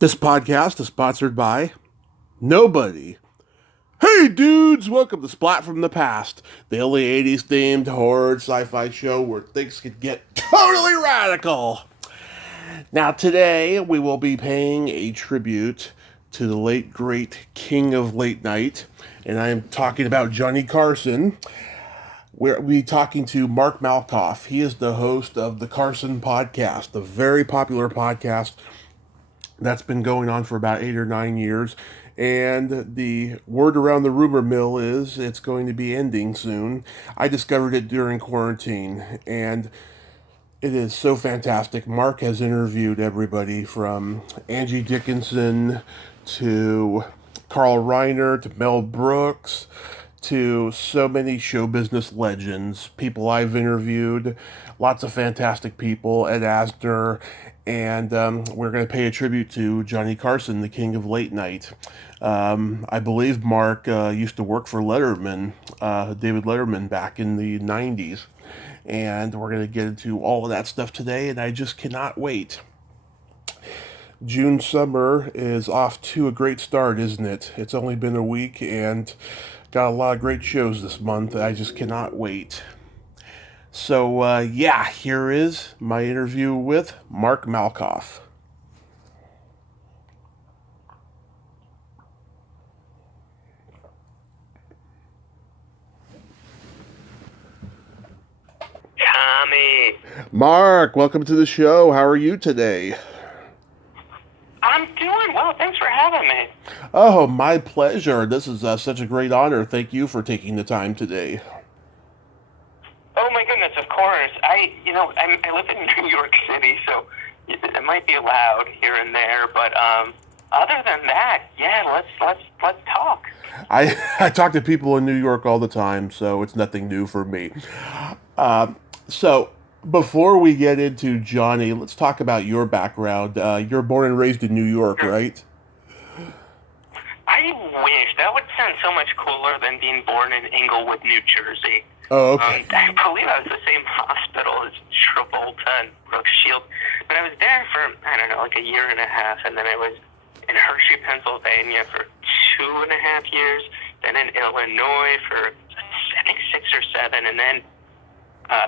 This podcast is sponsored by nobody. Hey dudes, welcome to Splat from the Past, the only 80s themed horror sci-fi show where things can get totally radical. Now today we will be paying a tribute to the late great king of late night, and I am talking about Johnny Carson. We'll be talking to Mark Malkoff. He is the host of the Carson Podcast, a very popular podcast that's been going on for about 8 or 9 years. And the word around the rumor mill is it's going to be ending soon. I discovered it during quarantine, and it is so fantastic. Mark has interviewed everybody from Angie Dickinson to Carl Reiner to Mel Brooks to so many show business legends, people I've interviewed, lots of fantastic people, Ed Asner, and we're going to pay a tribute to Johnny Carson, the king of late night. I believe Mark used to work for Letterman, David Letterman, back in the 90s, and we're going to get into all of that stuff today, and I just cannot wait. June summer is off to a great start, isn't it? It's only been a week, and got a lot of great shows this month. I just cannot wait. So, here is my interview with Mark Malkoff. Tommy. Mark, welcome to the show. How are you today? I'm doing well. Thanks for having me. Oh, my pleasure. This is such a great honor. Thank you for taking the time today. Oh my goodness, of course. I live in New York City, so it might be loud here and there, but other than that, yeah, let's talk. I talk to people in New York all the time, so it's nothing new for me. So before we get into Johnny, let's talk about your background. You're born and raised in New York, right? I wish. That would sound so much cooler than being born in Englewood, New Jersey. Oh, okay. I believe I was the same hospital as Travolta and Brooke Shields. But I was there for, like a year and a half, and then I was in Hershey, Pennsylvania for 2.5 years, then in Illinois for, I think, 6 or 7, and then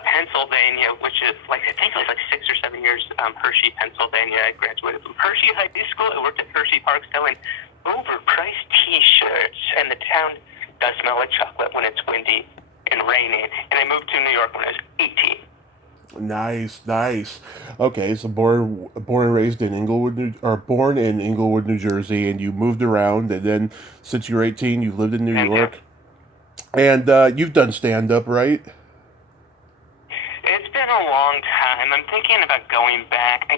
Pennsylvania, which is I think it was 6 or 7 years, Hershey, Pennsylvania. I graduated from Hershey High School. I worked at Hershey Park selling overpriced T-shirts, and the town does smell like chocolate when it's windy and raining. And I moved to New York when I was 18. Nice. Okay, so born and raised in born in Englewood, New Jersey, and you moved around, and then since you're 18, you've lived in New York, and you've done stand-up, right? It's been a long time. I'm thinking about going back.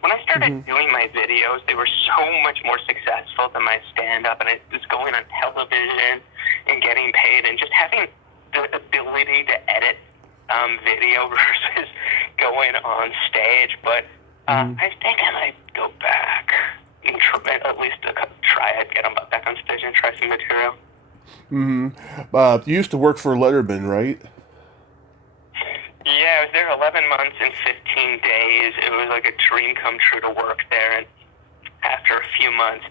When I started doing my videos, they were so much more successful than my stand-up, and it was going on television and getting paid and just having the ability to edit video versus going on stage. But I think I might go back and at least try it, get them back on stage and try some material. You used to work for Letterman, right? Yeah, I was there 11 months and 15 days. It was like a dream come true to work there. And after a few months,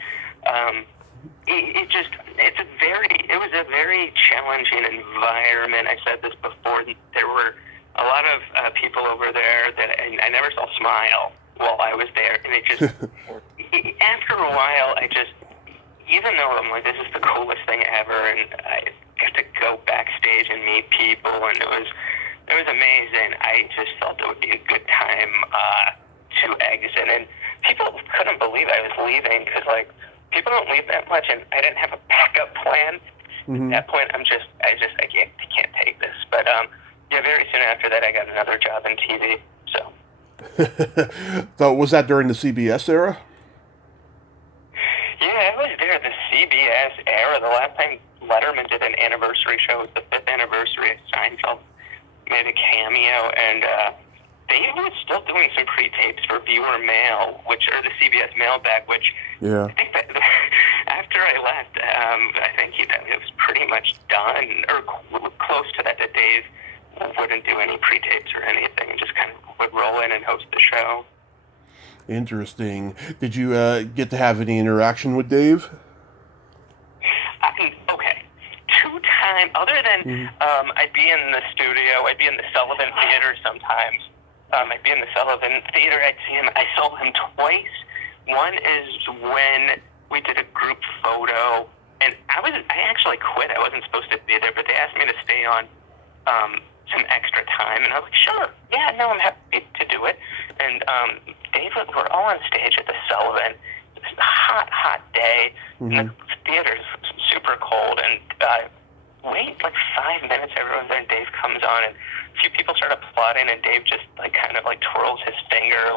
it was a very challenging environment. I said this before. There were a lot of people over there that I never saw smile while I was there. And it just, after a while, even though I'm like, this is the coolest thing ever, and I got to go backstage and meet people, and it was amazing. I just felt it would be a good time to exit, and people couldn't believe I was leaving because people don't leave that much, and I didn't have a backup plan. At that point, I can't take this. But very soon after that, I got another job in TV. So was that during the CBS era? Yeah, I was there the CBS era. The last time Letterman did an anniversary show was the 5th anniversary of Seinfeld. Made a cameo, and they were still doing some pre-tapes for viewer mail, or the CBS mailbag, which I think that after I left, I think it was pretty much done, or close to that. That Dave wouldn't do any pre-tapes or anything, and just kind of would roll in and host the show. Interesting. Did you get to have any interaction with Dave? Okay. Two times, other than I'd be in the studio, I'd be in the Sullivan Theater sometimes. I'd be in the Sullivan Theater, I'd see him. I saw him twice. One is when we did a group photo, and I actually quit. I wasn't supposed to be there, but they asked me to stay on some extra time, and I was like, sure, yeah, no, I'm happy to do it. And Dave, we're all on stage at the Sullivan. It's a hot day, and the theater's super cold, and wait like 5 minutes, everyone's there, and Dave comes on, and a few people start applauding, and Dave just kind of twirls his finger,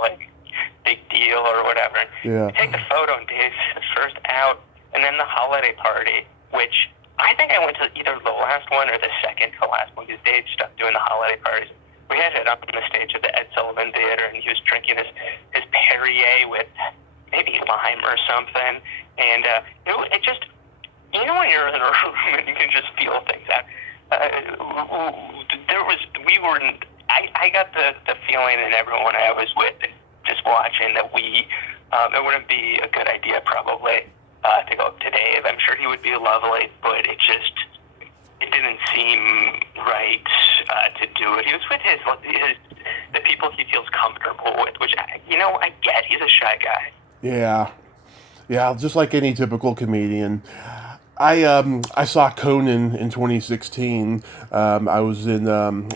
big deal or whatever. Yeah. We take the photo, and Dave's the first out, and then the holiday party, which I think I went to either the last one or the second to last one, because Dave stopped doing the holiday parties. We had it up on the stage at the Ed Sullivan Theater, and he was drinking his Perrier with maybe lime or something, and it just, when you're in a room and you can just feel things out. I got the feeling in everyone I was with, just watching, that it wouldn't be a good idea probably to go up to Dave. I'm sure he would be lovely, but it didn't seem right to do it. He was with the people he feels comfortable with, which I get. He's a shy guy. Yeah, just like any typical comedian. I saw Conan in 2016. I was in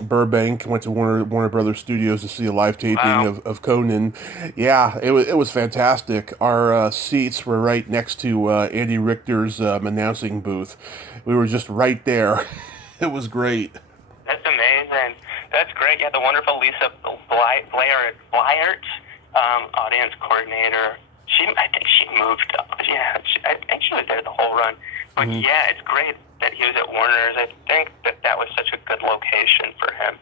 Burbank. Went to Warner Brothers Studios to see a live taping of Conan. Yeah, it was fantastic. Our seats were right next to Andy Richter's announcing booth. We were just right there. It was great. That's amazing. That's great. Yeah, the wonderful Lisa Blyart, audience coordinator. I think she moved up. Yeah, I think she was there the whole run. But yeah, it's great that he was at Warner's. I think that was such a good location for him.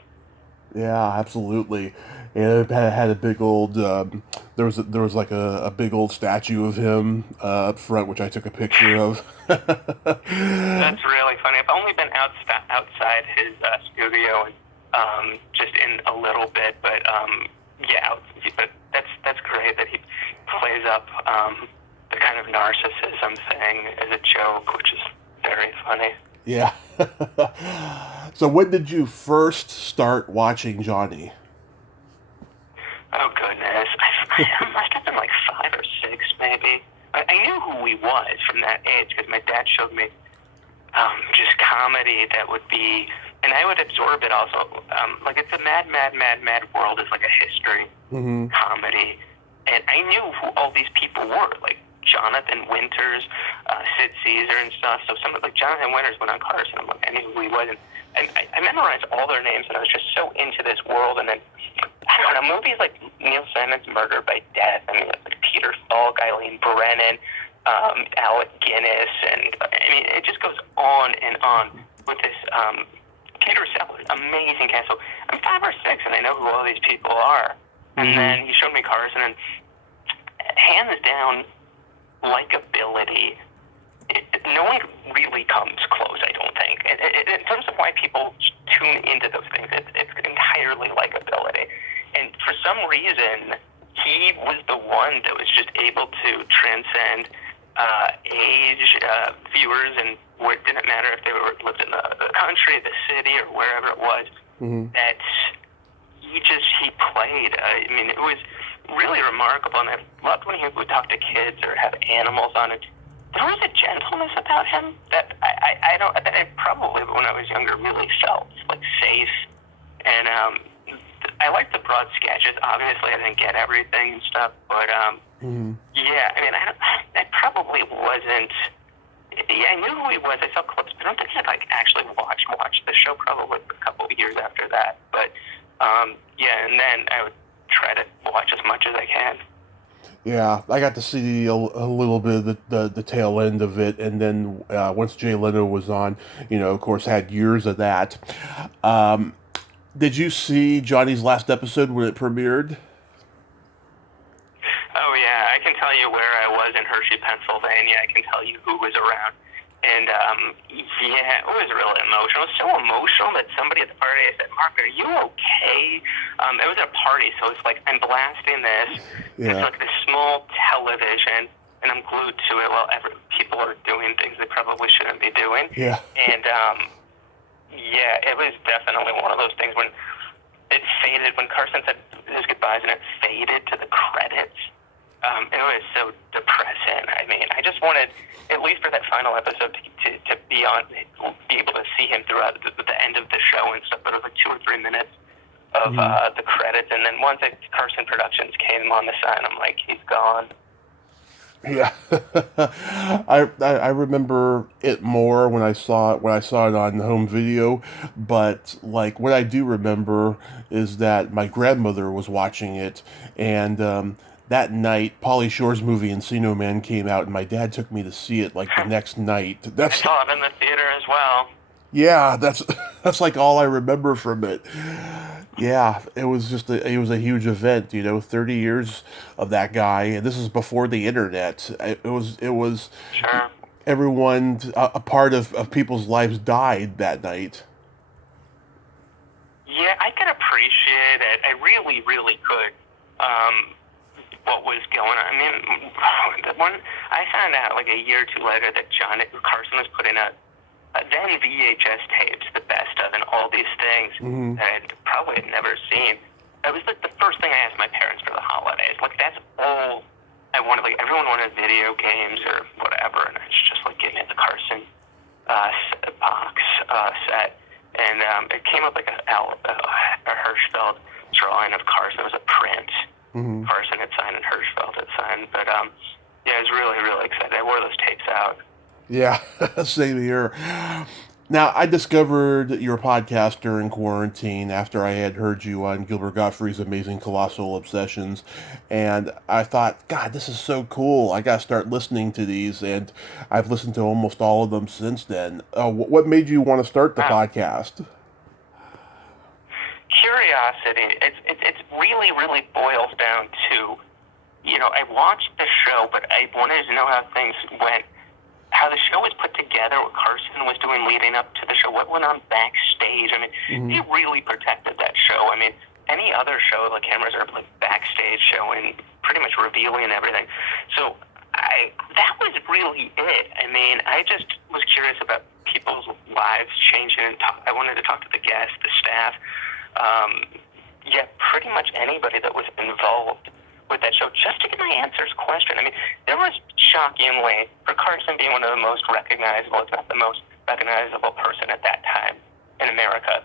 Yeah, absolutely. And it had a big old. There was like a big old statue of him up front, which I took a picture of. That's really funny. I've only been outside his studio and just in a little bit, but yeah, but that's great that he plays up the kind of narcissism thing as a joke, which is very funny. Yeah. So when did you first start watching Johnny? Oh, goodness. I must have been like 5 or 6, maybe. I knew who he was from that age because my dad showed me just comedy that would be, and I would absorb it also. It's a mad world. It's like a history comedy. And I knew who all these people were, like Jonathan Winters, Sid Caesar and stuff. So Jonathan Winters went on Carson. I knew who he was. And I memorized all their names, and I was just so into this world. And then, I don't know, movies like Neil Simon's Murder by Death, like Peter Falk, Eileen Brennan, Alec Guinness, and it just goes on and on with this Peter Sellers, amazing cast. So I'm 5 or 6, and I know who all these people are. And then he showed me Carson, and hands down, likability, no one really comes close, I don't think. In terms of why people tune into those things, it's entirely likability. And for some reason, he was the one that was just able to transcend age, viewers, and it didn't matter if they lived in the country, the city, or wherever it was, that he played. It was really remarkable, and I loved when he would talk to kids or have animals on it. There was a gentleness about him that I probably, when I was younger, really felt safe. And I liked the broad sketches. Obviously, I didn't get everything and stuff, but yeah, I probably wasn't. Yeah, I knew who he was. I saw clips, but I don't think I'd actually watched the show probably a couple of years after that. But yeah, and then I would try to watch as much as I can. Yeah, I got to see a little bit of the tail end of it, and then once Jay Leno was on, of course, had years of that. Did you see Johnny's last episode when it premiered? Oh, yeah, I can tell you where I was in Hershey, Pennsylvania. I can tell you who was around. And, yeah, it was really emotional. It was so emotional that somebody at the party said, Mark, are you okay? It was at a party, so it's like I'm blasting this. Yeah. It's like this small television, and I'm glued to it while people are doing things they probably shouldn't be doing. Yeah. And, yeah, it was definitely one of those things when it faded, when Carson said his goodbyes and it faded to the credits. It was so depressing. I mean, I just wanted, at least for that final episode, to be able to see him throughout the end of the show and stuff. But it was like 2 or 3 minutes of the credits, and then once Carson Productions came on the sign, I'm like, he's gone. Yeah, I remember it more when I saw it on home video, but like what I do remember is that my grandmother was watching it, and that night Pauly Shore's movie Encino Man came out, and my dad took me to see it like the next night. I saw it in the theater as well. Yeah, that's like all I remember from it. Yeah, it was a huge event, 30 years of that guy, and this is before the internet. It was Sure. Everyone, a part of people's lives died that night. Yeah, I could appreciate it. I really, really could. What was going on? I mean, when I found out like a year or two later that Johnny Carson was putting out then VHS tapes, the best of, and all these things that I probably had never seen. It was like the first thing I asked my parents for the holidays. Like, that's all I wanted. Like, everyone wanted video games or whatever, and it's just like, give me the Carson box set. And it came up like a Hirschfeld drawing of Carson. It was a print. Carson had signed and Hirschfeld had signed. But, yeah, I was really, really excited. I wore those tapes out. Yeah, same here. Now, I discovered your podcast during quarantine after I had heard you on Gilbert Gottfried's Amazing Colossal Obsessions, and I thought, God, this is so cool. I got to start listening to these, and I've listened to almost all of them since then. What made you want to start the podcast? Curiosity. It really, really boils down to, I watched the show, but I wanted to know how things went. How the show was put together, what Carson was doing leading up to the show, what went on backstage. I mean, he really protected that show. I mean, any other show, the cameras are like backstage showing, pretty much revealing everything. So that was really it. I mean, I just was curious about people's lives changing, and I wanted to talk to the guests, the staff, pretty much anybody that was involved with that show, just to get my answers questioned. I mean, there was shockingly, for Carson being one of the most recognizable, if not the most recognizable person at that time in America,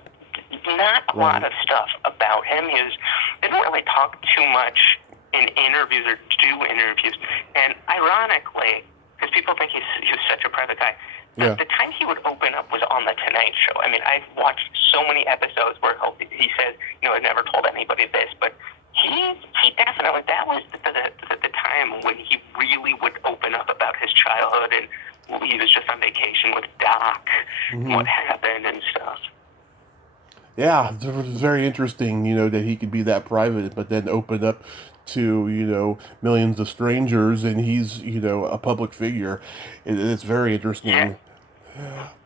not a lot of stuff about him. They didn't really talk too much in interviews or do interviews. And ironically, because people think he's such a private guy, the time he would open up was on The Tonight Show. I mean, I've watched so many episodes where he says, I've never told anybody this, but he definitely, that was the time when he really would open up about his childhood, and he was just on vacation with Doc, what happened and stuff. Yeah, it was very interesting, that he could be that private, but then open up to, millions of strangers, and he's, a public figure. It's very interesting. Yeah.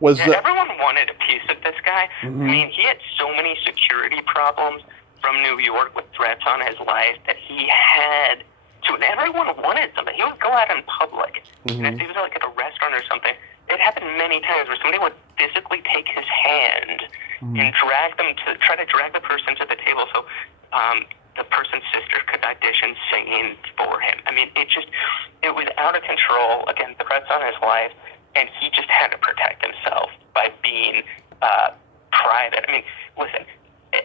Everyone wanted a piece of this guy. I mean, he had so many security problems from New York with threats on his life that he had to, and everyone wanted something. He would go out in public, and if he was like at a restaurant or something, it happened many times where somebody would physically take his hand and try to drag the person to the table so the person's sister could audition singing for him. I mean, it was out of control. Again, the threats on his life, and he just had to protect himself by being private. I mean, listen,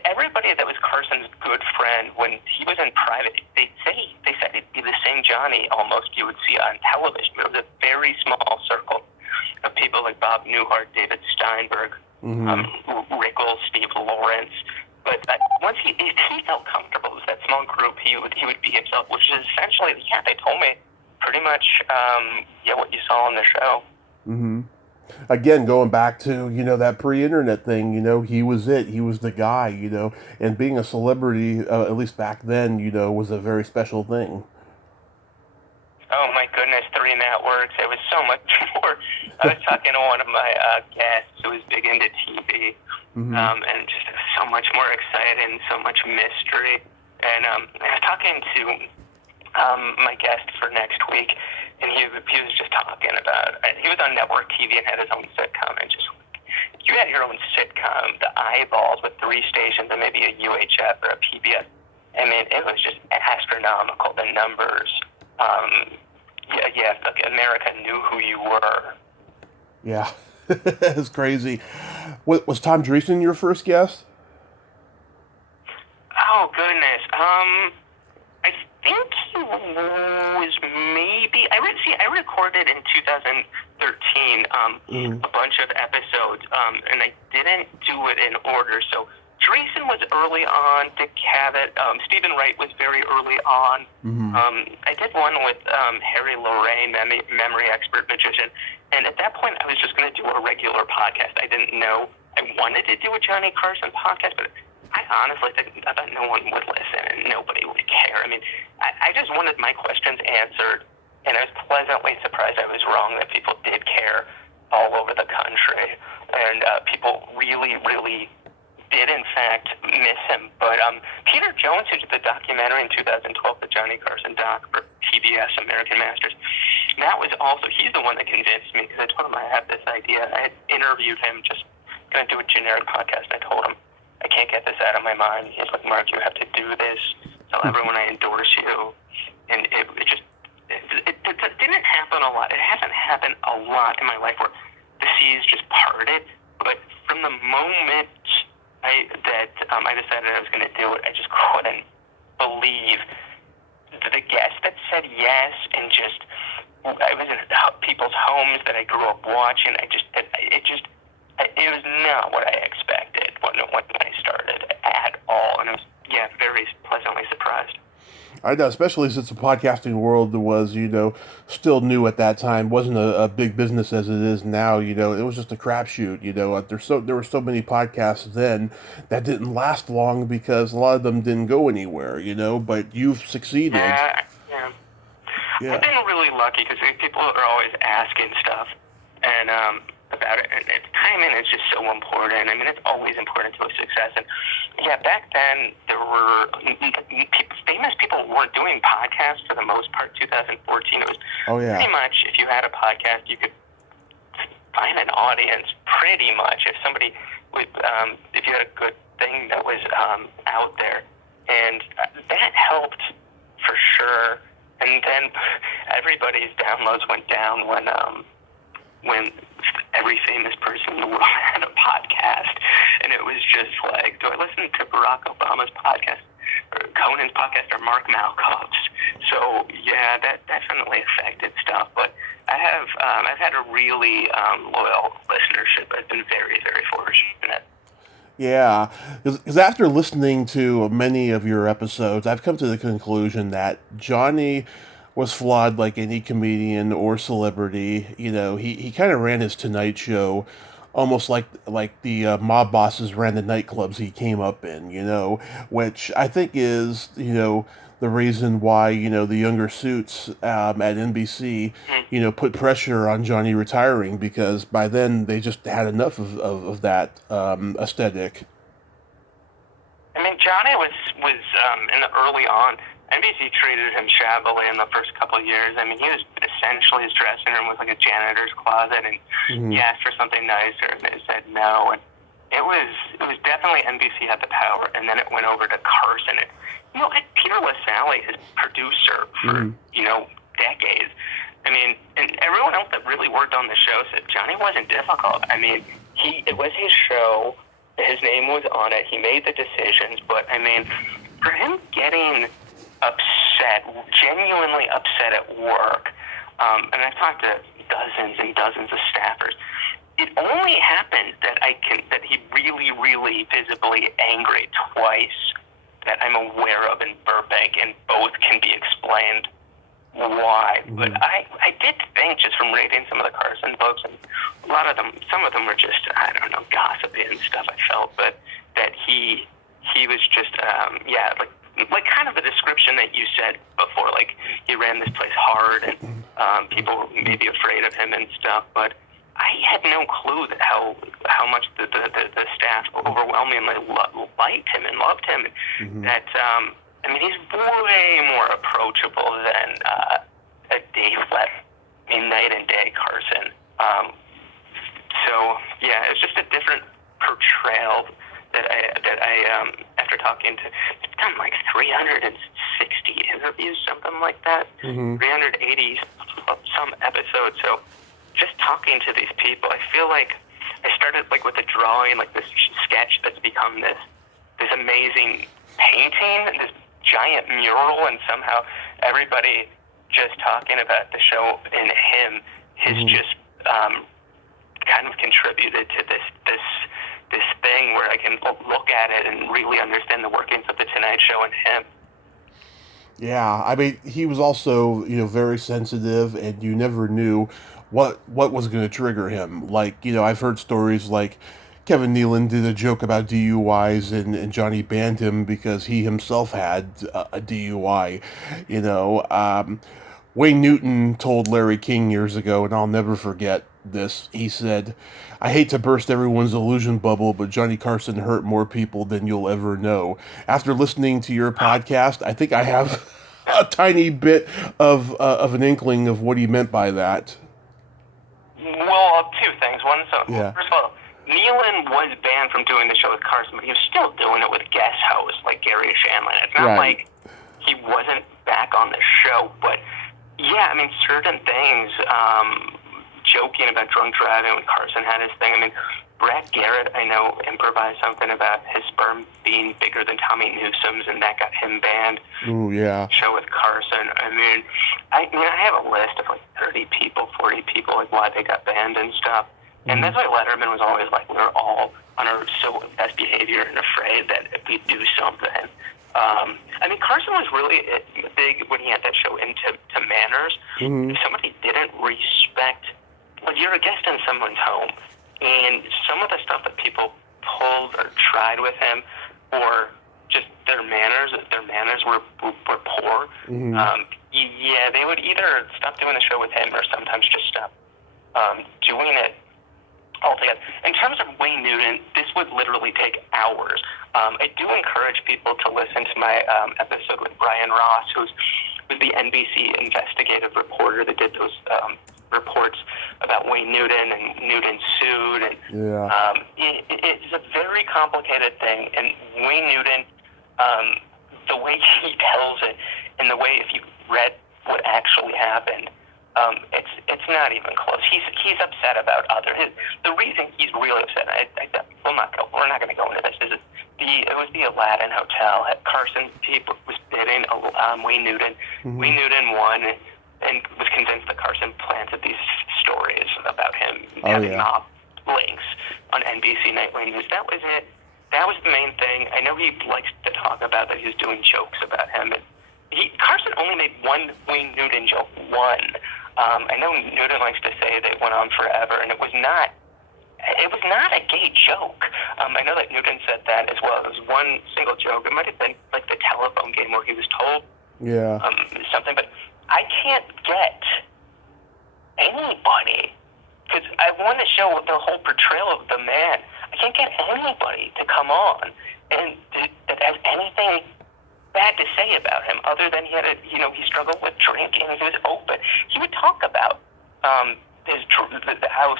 everybody that was Carson's good friend, when he was in private, they said he'd be the same Johnny almost you would see on television. It was a very small circle of people like Bob Newhart, David Steinberg, Rickles, Steve Lawrence. But once if he felt comfortable with that small group, he would be himself, which is essentially, they told me pretty much, what you saw on the show. Again, going back to, that pre-internet thing, he was it. He was the guy, and being a celebrity, at least back then, was a very special thing. Oh my goodness, 3 networks. It was so much more. I was talking to one of my guests who was big into TV, and just so much more exciting, so much mystery. And I was talking to my guest for next week, and he was just talking about, he was on network TV and had his own sitcom, and just, you had your own sitcom, the eyeballs with 3 stations and maybe a UHF or a PBS. I mean, it was just astronomical, the numbers. Like America knew who you were. Yeah, it's crazy. Was Tom Dreesen your first guest? Oh goodness. I think he was maybe. I recorded in 2013 a bunch of episodes, and I didn't do it in order. So Dreesen was early on. Dick Cavett, Stephen Wright was very early on. I did one with Harry Lorraine, memory expert magician, and at that point I was just going to do a regular podcast. I didn't know I wanted to do a Johnny Carson podcast, but I honestly thought no one would listen and nobody would care. I mean, I just wanted my questions answered, and I was pleasantly surprised I was wrong that people did care all over the country, and people really, really did in fact miss him. But Peter Jones, who did the documentary in 2012, the Johnny Carson doc for PBS American Masters, that was also, he's the one that convinced me, because I told him I had this idea. I had interviewed him, just going to do a generic podcast. I told him, I can't get this out of my mind. He's like, Mark, you have to do this. Tell everyone I endorse you. And it didn't happen a lot. It hasn't happened a lot in my life where the seas just parted. But from the moment I decided I was going to do it, I just couldn't believe the guests that said yes, and just I was in people's homes that I grew up watching. It was not what I expected when I started at all, and I was very pleasantly surprised. I know, especially since the podcasting world was, still new at that time, wasn't a big business as it is now. It was just a crapshoot. There were so many podcasts then that didn't last long because a lot of them didn't go anywhere. But you've succeeded. Yeah. I've been really lucky because people are always asking stuff and about it, and timing is just so important. I mean, it's always important to a success. And back then there were famous people weren't doing podcasts for the most part. 2014, it was pretty much, if you had a podcast, you could find an audience pretty much. If somebody would, if you had a good thing that was out there, and that helped for sure. And then everybody's downloads went down when every famous person in the world had a podcast, and it was just like, do I listen to Barack Obama's podcast, or Conan's podcast, or Mark Malkoff's? So that definitely affected stuff. But I've had a really loyal listenership. I've been very, very fortunate. Yeah, because after listening to many of your episodes, I've come to the conclusion that Johnny was flawed like any comedian or celebrity. He kind of ran his Tonight Show almost like the mob bosses ran the nightclubs he came up in, which I think is, the reason why, the younger suits at NBC, put pressure on Johnny retiring, because by then they just had enough of that aesthetic. I mean, Johnny was in the early on, NBC treated him shabbily in the first couple of years. I mean, he was essentially, his dressing room was like a janitor's closet, and he asked for something nicer, and they said no. And it was definitely, NBC had the power, and then it went over to Carson. And, Peter LaSalle, his producer for, decades. I mean, and everyone else that really worked on the show said Johnny wasn't difficult. I mean, it was his show. His name was on it. He made the decisions. But, I mean, for him getting upset, genuinely upset at work, and I've talked to dozens and dozens of staffers, it only happened that he really, really visibly angry twice that I'm aware of in Burbank, and both can be explained why. Mm-hmm. But I did think, just from reading some of the Carson books, and some of them were just, I don't know, gossipy and stuff, I felt, but that he was just, like kind of the description that you said before, like he ran this place hard, and People may be afraid of him and stuff, but I had no clue that how much the staff overwhelmingly liked him and loved him. That I mean, he's way more approachable than a Dave Letterman, night and day Carson. So yeah, it's just a different portrayal that I after talking to, it's done like 360 interviews, something like that, 380 some episodes. So just talking to these people, I feel like I started like with a drawing, like this sketch that's become this amazing painting, this giant mural, and somehow everybody just talking about the show and him has just kind of contributed to this thing where I can look at it and really understand the workings of the Tonight Show and him. Yeah, I mean, he was also, very sensitive, and you never knew what was going to trigger him. Like, I've heard stories like Kevin Nealon did a joke about DUIs, and Johnny banned him because he himself had a DUI. Wayne Newton told Larry King years ago, and I'll never forget this. He said, "I hate to burst everyone's illusion bubble, but Johnny Carson hurt more people than you'll ever know." After listening to your podcast, I think I have a tiny bit of an inkling of what he meant by that. Well, two things. One, first of all, Nealon was banned from doing the show with Carson, but he was still doing it with guest hosts like Gary Shandling. It's not like he wasn't back on the show, but yeah, I mean, certain things, joking about drunk driving when Carson had his thing. I mean, Brad Garrett, I know, improvised something about his sperm being bigger than Tommy Newsom's, and that got him banned. Ooh, yeah. Show with Carson. I mean, I have a list of like 30 people, 40 people, like why they got banned and stuff. And that's why Letterman was always like, we're all on our best behavior and afraid that if we do something. I mean, Carson was really big when he had that show into manners. If somebody didn't respect, well, you're a guest in someone's home, and some of the stuff that people pulled or tried with him, or just their manners were poor. Yeah, they would either stop doing the show with him or sometimes just stop doing it altogether. In terms of Wayne Newton, this would literally take hours. I do encourage people to listen to my episode with Brian Ross, who's the NBC investigative reporter that did those reports about Wayne Newton and Newton sued. And it's a very complicated thing. And Wayne Newton, the way he tells it, and the way if you read what actually happened, it's not even close. He's upset about the reason he's really upset. We're not going to go into this. It was the Aladdin Hotel. Carson was bidding Wayne Newton. Wayne Newton won and was convinced that Carson planted these stories about him having mob links on NBC Nightly News. That was it. That was the main thing. I know he likes to talk about that he was doing jokes about him. Carson only made one Wayne Newton joke. One. I know Newton likes to say that it went on forever, and it was not a gay joke. I know that Newton said that as well. It was one single joke. It might have been like the telephone game where he was told something, but I can't get anybody, because I want to show the whole portrayal of the man. I can't get anybody to come on and that has anything bad to say about him, other than he he struggled with drinking. He was open. He would talk about how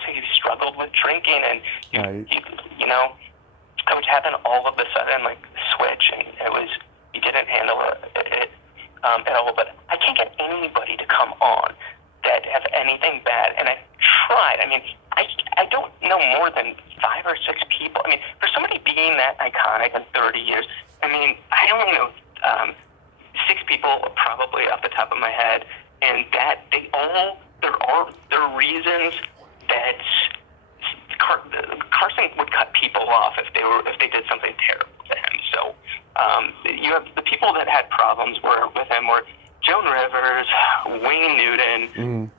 he struggled with drinking, and it would happen all of a sudden, like switch, and he didn't handle it at all. But I can't get anybody to come on that have anything bad, and I tried. I mean, I don't know more than 5 or 6 people. I mean, for somebody being that iconic in 30 years, I mean, I only know 6 people probably off the top of my head, and that there are reasons that Carson would cut people off if they did something terrible to him. So you have the people that had problems with him were Joan Rivers, Wayne Newton,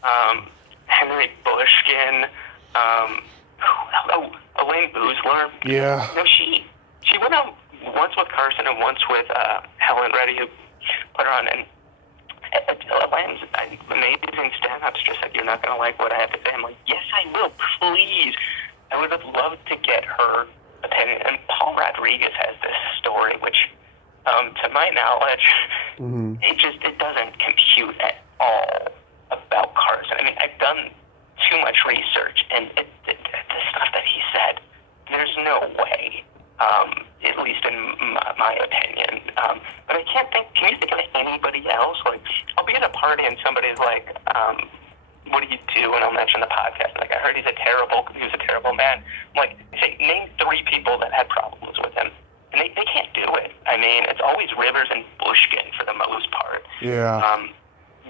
Henry Bushkin, Elaine Boozler. Yeah. No, she went out once with Carson and once with Helen Reddy, who put her on, and amazing stand-ups, just like, you're not going to like what I have to say. I'm like, yes, I will, please. I would have loved to get her opinion. And Paul Rodriguez has this story, which, to my knowledge, it doesn't compute at all about Carson. I mean, I've done too much research, and the stuff that he said, there's no way, at least in my opinion. But I can't think, can you think of anybody else? Like, I'll be at a party and somebody's like, what do you do? And I'll mention the podcast. Like, I heard he was a terrible man. I'm like, say, name 3 people that had problems with him. And they can't do it. I mean, it's always Rivers and Bushkin for the most part. Yeah.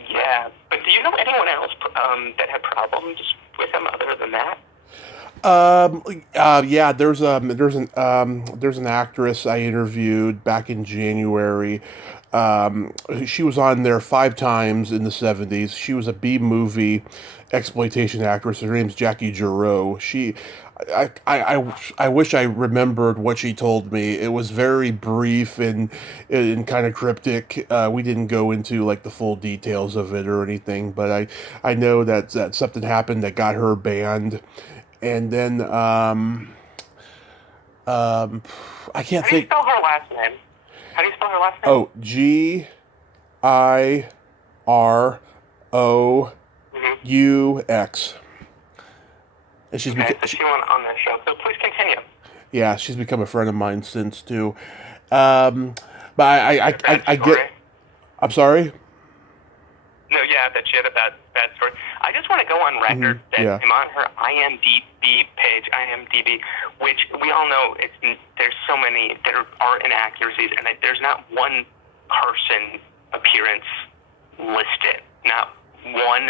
Yeah. But do you know anyone else that had problems with him other than that? Yeah, there's an actress I interviewed back in January. She was on there 5 times in the 70s. She was a B-movie exploitation actress. Her name's Jackie Giroux. I wish I remembered what she told me. It was very brief and kind of cryptic. We didn't go into like the full details of it or anything, but I know that something happened that got her banned. And then, I can't think. How do you spell her last name? Oh, Girous. And she's so she went on that show. So please continue. Yeah, she's become a friend of mine since too. But I get. I'm sorry. No, yeah, that she had a bad story. I just want to go on record that I'm on her IMDb page, which we all know there's so many that are inaccuracies, and there's not one Carson appearance listed. Not one.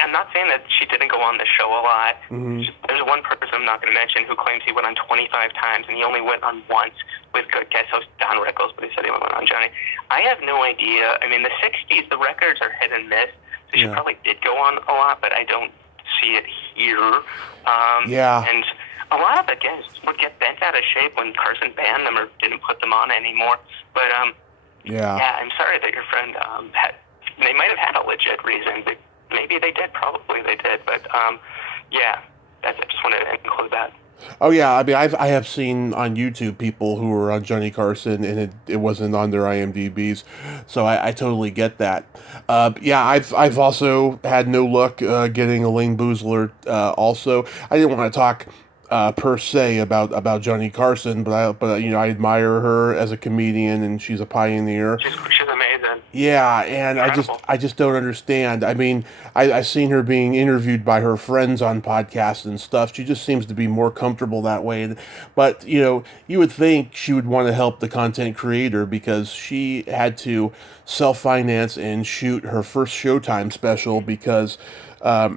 I'm not saying that she didn't go on the show a lot. There's one person I'm not going to mention who claims he went on 25 times, and he only went on once with good guest host Don Rickles, but he said he went on Johnny. I have no idea. I mean, the 60s, the records are hit and miss, so she probably did go on a lot, but I don't see it here. And a lot of the guests would get bent out of shape when Carson banned them or didn't put them on anymore. But, I'm sorry that your friend they might have had a legit reason, but maybe they did. Probably they did. But, I just wanted to include that. Oh yeah, I mean, I have seen on YouTube people who were on Johnny Carson and it wasn't on their IMDb's, so I totally get that. I've also had no luck getting Elaine Boozler. Also, I didn't want to talk per se about Johnny Carson, but I admire her as a comedian and she's a pioneer. She's amazing. Yeah, and incredible. I just don't understand. I mean, I've seen her being interviewed by her friends on podcasts and stuff. She just seems to be more comfortable that way. But, you would think she would want to help the content creator because she had to self-finance and shoot her first Showtime special because a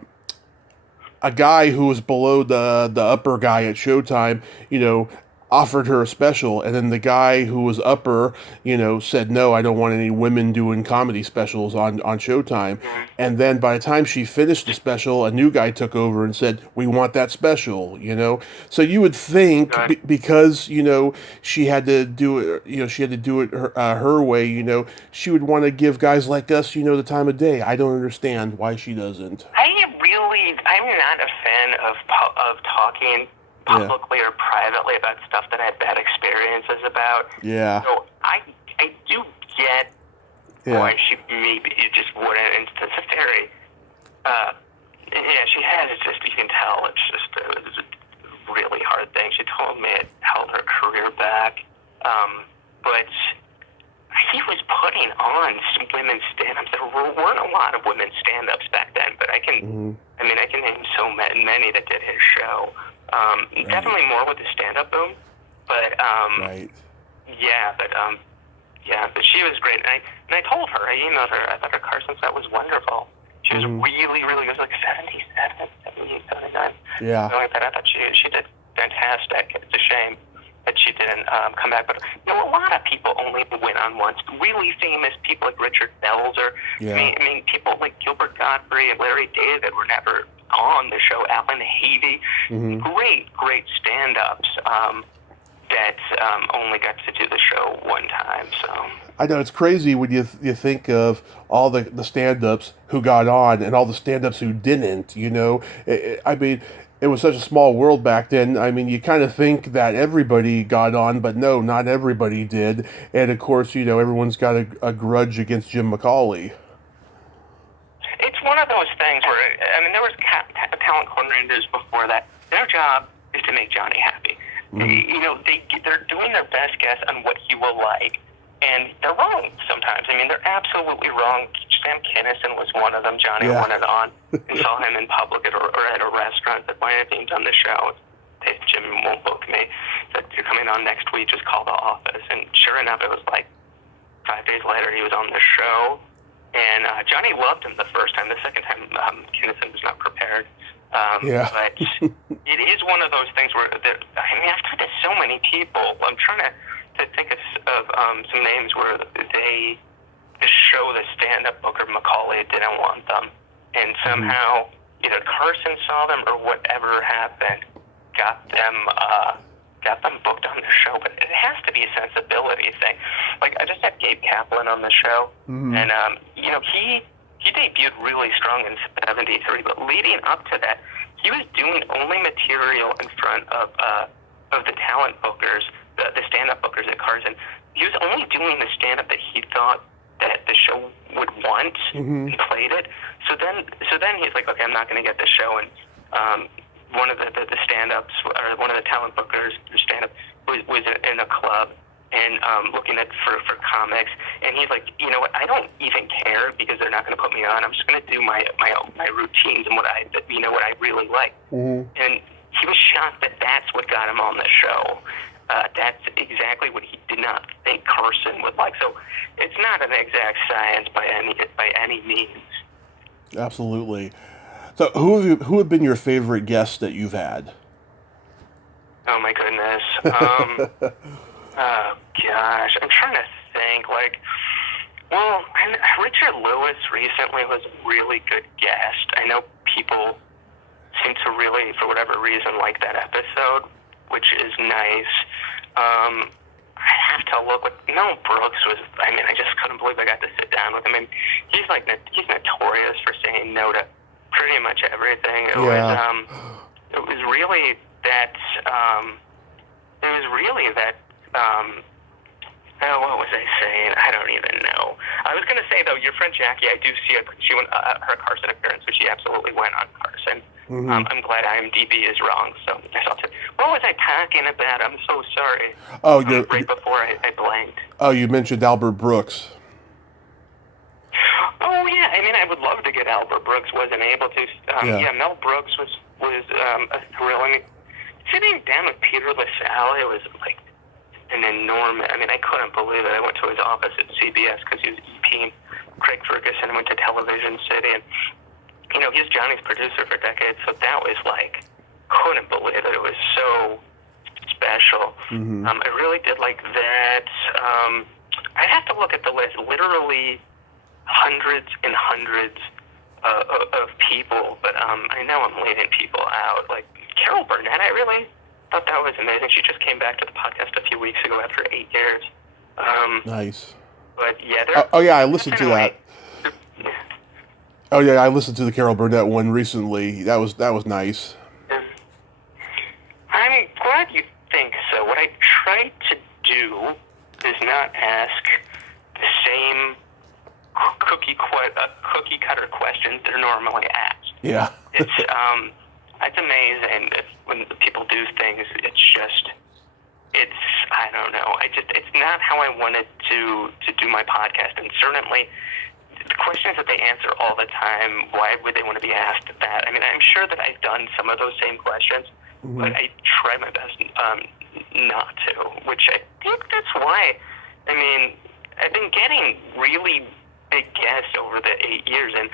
guy who was below the upper guy at Showtime, offered her a special, and then the guy who was upper, said, no, I don't want any women doing comedy specials on Showtime. And then by the time she finished the special, a new guy took over and said, we want that special, So you would think, because, she had to do it, her way, she would want to give guys like us, the time of day. I don't understand why she doesn't. I'm not a fan of talking publicly or privately about stuff that I had bad experiences about. Yeah. So I do get why she maybe just wouldn't. And it's a very, she has just, you can tell it's just it was a really hard thing. She told me it held her career back. But he was putting on some women's stand-ups. There weren't a lot of women's stand-ups back then, but I can name so many that did his show. Definitely more with the stand-up boom, but but she was great. And I told her, I emailed her, I thought her Carson set was wonderful. She was really, really good. It was like 77, 78, 79. Yeah. Something like that. I thought she did fantastic. It's a shame that she didn't come back. But a lot of people only went on once. Really famous people like Richard Belzer. I mean, people like Gilbert Gottfried and Larry David were never on the show. Alan Havey. Great stand-ups. that only got to do the show one time. So I know it's crazy when you think of all the stand-ups who got on and all the stand-ups who didn't. I mean, it was such a small world back then. I mean, you kind of think that everybody got on, but no, not everybody did. And of course, everyone's got a grudge against Jim McCauley. It's one of those things where, I mean, there was talent coordinators before that. Their job is to make Johnny happy. They're doing their best guess on what he will like. And they're wrong sometimes. I mean, they're absolutely wrong. Sam Kinison was one of them. Johnny wanted on. We saw him in public or at a restaurant that might have been on the show. Jim won't book me. Said, you're coming on next week, just call the office. And sure enough, it was like 5 days later, he was on the show. And Johnny loved him the first time. The second time, Kinison was not prepared. But it is one of those things where, I've talked to so many people. I'm trying to think of some names where the show, the stand-up booker McCauley didn't want them, and somehow either Carson saw them or whatever happened got them booked on the show. But it has to be a sensibility thing. Like, I just had Gabe Kaplan on the show, and he debuted really strong in '73, but leading up to that, he was doing only material in front of the talent bookers, the stand-up bookers at Carson. He was only doing the stand-up that he thought that the show would want, and played it. So then he's like, okay, I'm not going to get this show. And one of the stand-ups, or one of the talent bookers, stand-up, was in a club and looking at for comics, and he's like, you know what, I don't even care because they're not going to put me on. I'm just going to do my routines and what I really like. And he was shocked that that's what got him on the show. That's exactly what he did not think Carson would like. So it's not an exact science by any means. Absolutely. So who have been your favorite guests that you've had? Oh my goodness. Oh gosh, I'm trying to think. Richard Lewis recently was a really good guest. I know people seem to really, for whatever reason, like that episode, which is nice. I have to look. Mel Brooks was. I mean, I just couldn't believe I got to sit down with him. I mean, he's notorious for saying no to pretty much everything. It was really that. What was I saying? I don't even know. I was going to say, though, your friend Jackie, I do see she went her Carson appearance, but she absolutely went on Carson. I'm glad IMDb is wrong. So I thought, what was I talking about? I'm so sorry. Oh, right before I blanked. Oh, you mentioned Albert Brooks. Oh yeah, I mean, I would love to get Albert Brooks. Wasn't able to. Mel Brooks was a thrill. I mean, sitting down with Peter LaSalle, it was like an enormous. I mean, I couldn't believe it. I went to his office at CBS because he was EPing Craig Ferguson, went to Television City, and he was Johnny's producer for decades. So that was like, couldn't believe it. It was so special. I really did like that. I'd have to look at the list. Literally hundreds and hundreds of people, but I know I'm leaving people out. Like Carol Burnett, I really thought that was amazing. She just came back to the podcast a few weeks ago after 8 years. Nice. But yeah, I listened to that. Oh yeah, I listened to the Carol Burnett one recently. That was nice. I'm glad you think so. What I try to do is not ask the same cookie cutter questions that are normally asked. Yeah. It's amazing when people do things. I don't know. It's not how I wanted to do my podcast, and certainly the questions that they answer all the time, why would they want to be asked that? I mean, I'm sure that I've done some of those same questions, but I try my best not to, which I think that's why, I mean, I've been getting really big guests over the 8 years, and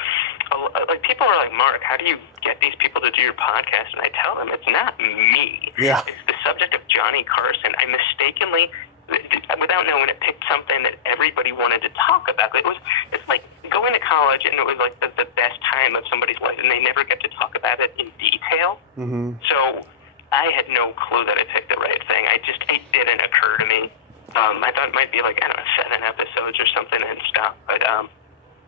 like people are like, Mark, how do you get these people to do your podcast? And I tell them it's not me. Yeah. It's the subject of Johnny Carson. I mistakenly, without knowing it, picked something that everybody wanted to talk about. It's like going to college, and it was like the best time of somebody's life, and they never get to talk about it in detail. So I had no clue that I picked the right thing. It didn't occur to me. I thought it might be like, I don't know, 7 episodes or something and stuff. But,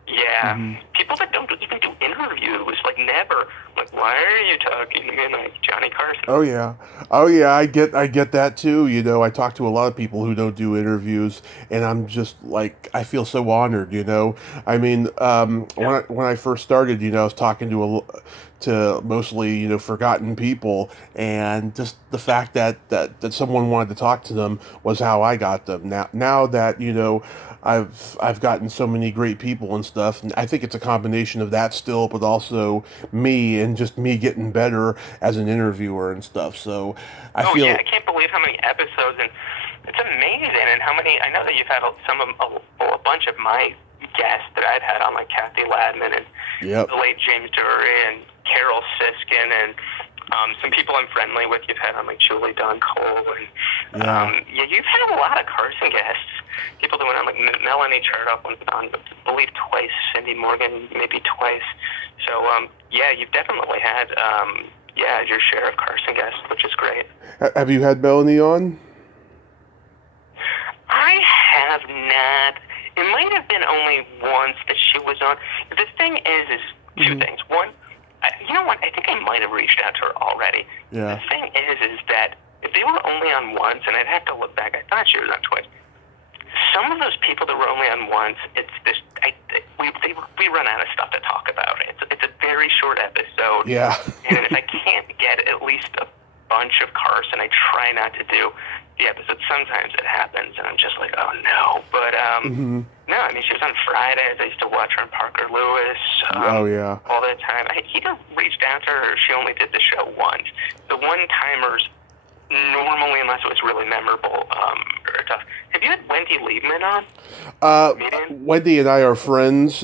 yeah, people that don't even do interviews, like never. Like, why are you talking to me like Johnny Carson? Oh yeah, I get that too. You know, I talk to a lot of people who don't do interviews, and I'm just like, I feel so honored. You know, I mean, when I first started, you know, I was talking to mostly, you know, forgotten people, and just the fact that someone wanted to talk to them was how I got them. Now that, you know, I've gotten so many great people and stuff, and I think it's a combination of that still, but also me and just me getting better as an interviewer and stuff. So I feel. Yeah, I can't believe how many episodes, and it's amazing, and how many. I know that you've had a bunch of my guests that I've had on, like Kathy Ladman and the late James Dury and Carol Siskin, and some people I'm friendly with. You've had on, like Julie Don Cole, and you've had a lot of Carson guests. People that went on, like Melanie Chertoff went on, I believe, twice. Cindy Morgan, maybe twice. So, you've definitely had, your share of Carson guests, which is great. Have you had Melanie on? I have not. It might have been only once that she was on. The thing is two things. One, you know what? I think I might have reached out to her already. Yeah. The thing is that if they were only on once, and I'd have to look back, I thought she was on twice. Some of those people that were only on once, it's this. We run out of stuff to talk about. It's a very short episode. Yeah. And if I can't get at least a bunch of Carson, I try not to do the episode. Sometimes it happens, and I'm just like, oh no. But no, I mean, she was on Fridays. I used to watch her on Parker Lewis. All the time. I either reached out to her, or she only did the show once. The one-timers, normally, unless it was really memorable, are tough. Have you had Wendy Liebman on? Wendy and I are friends.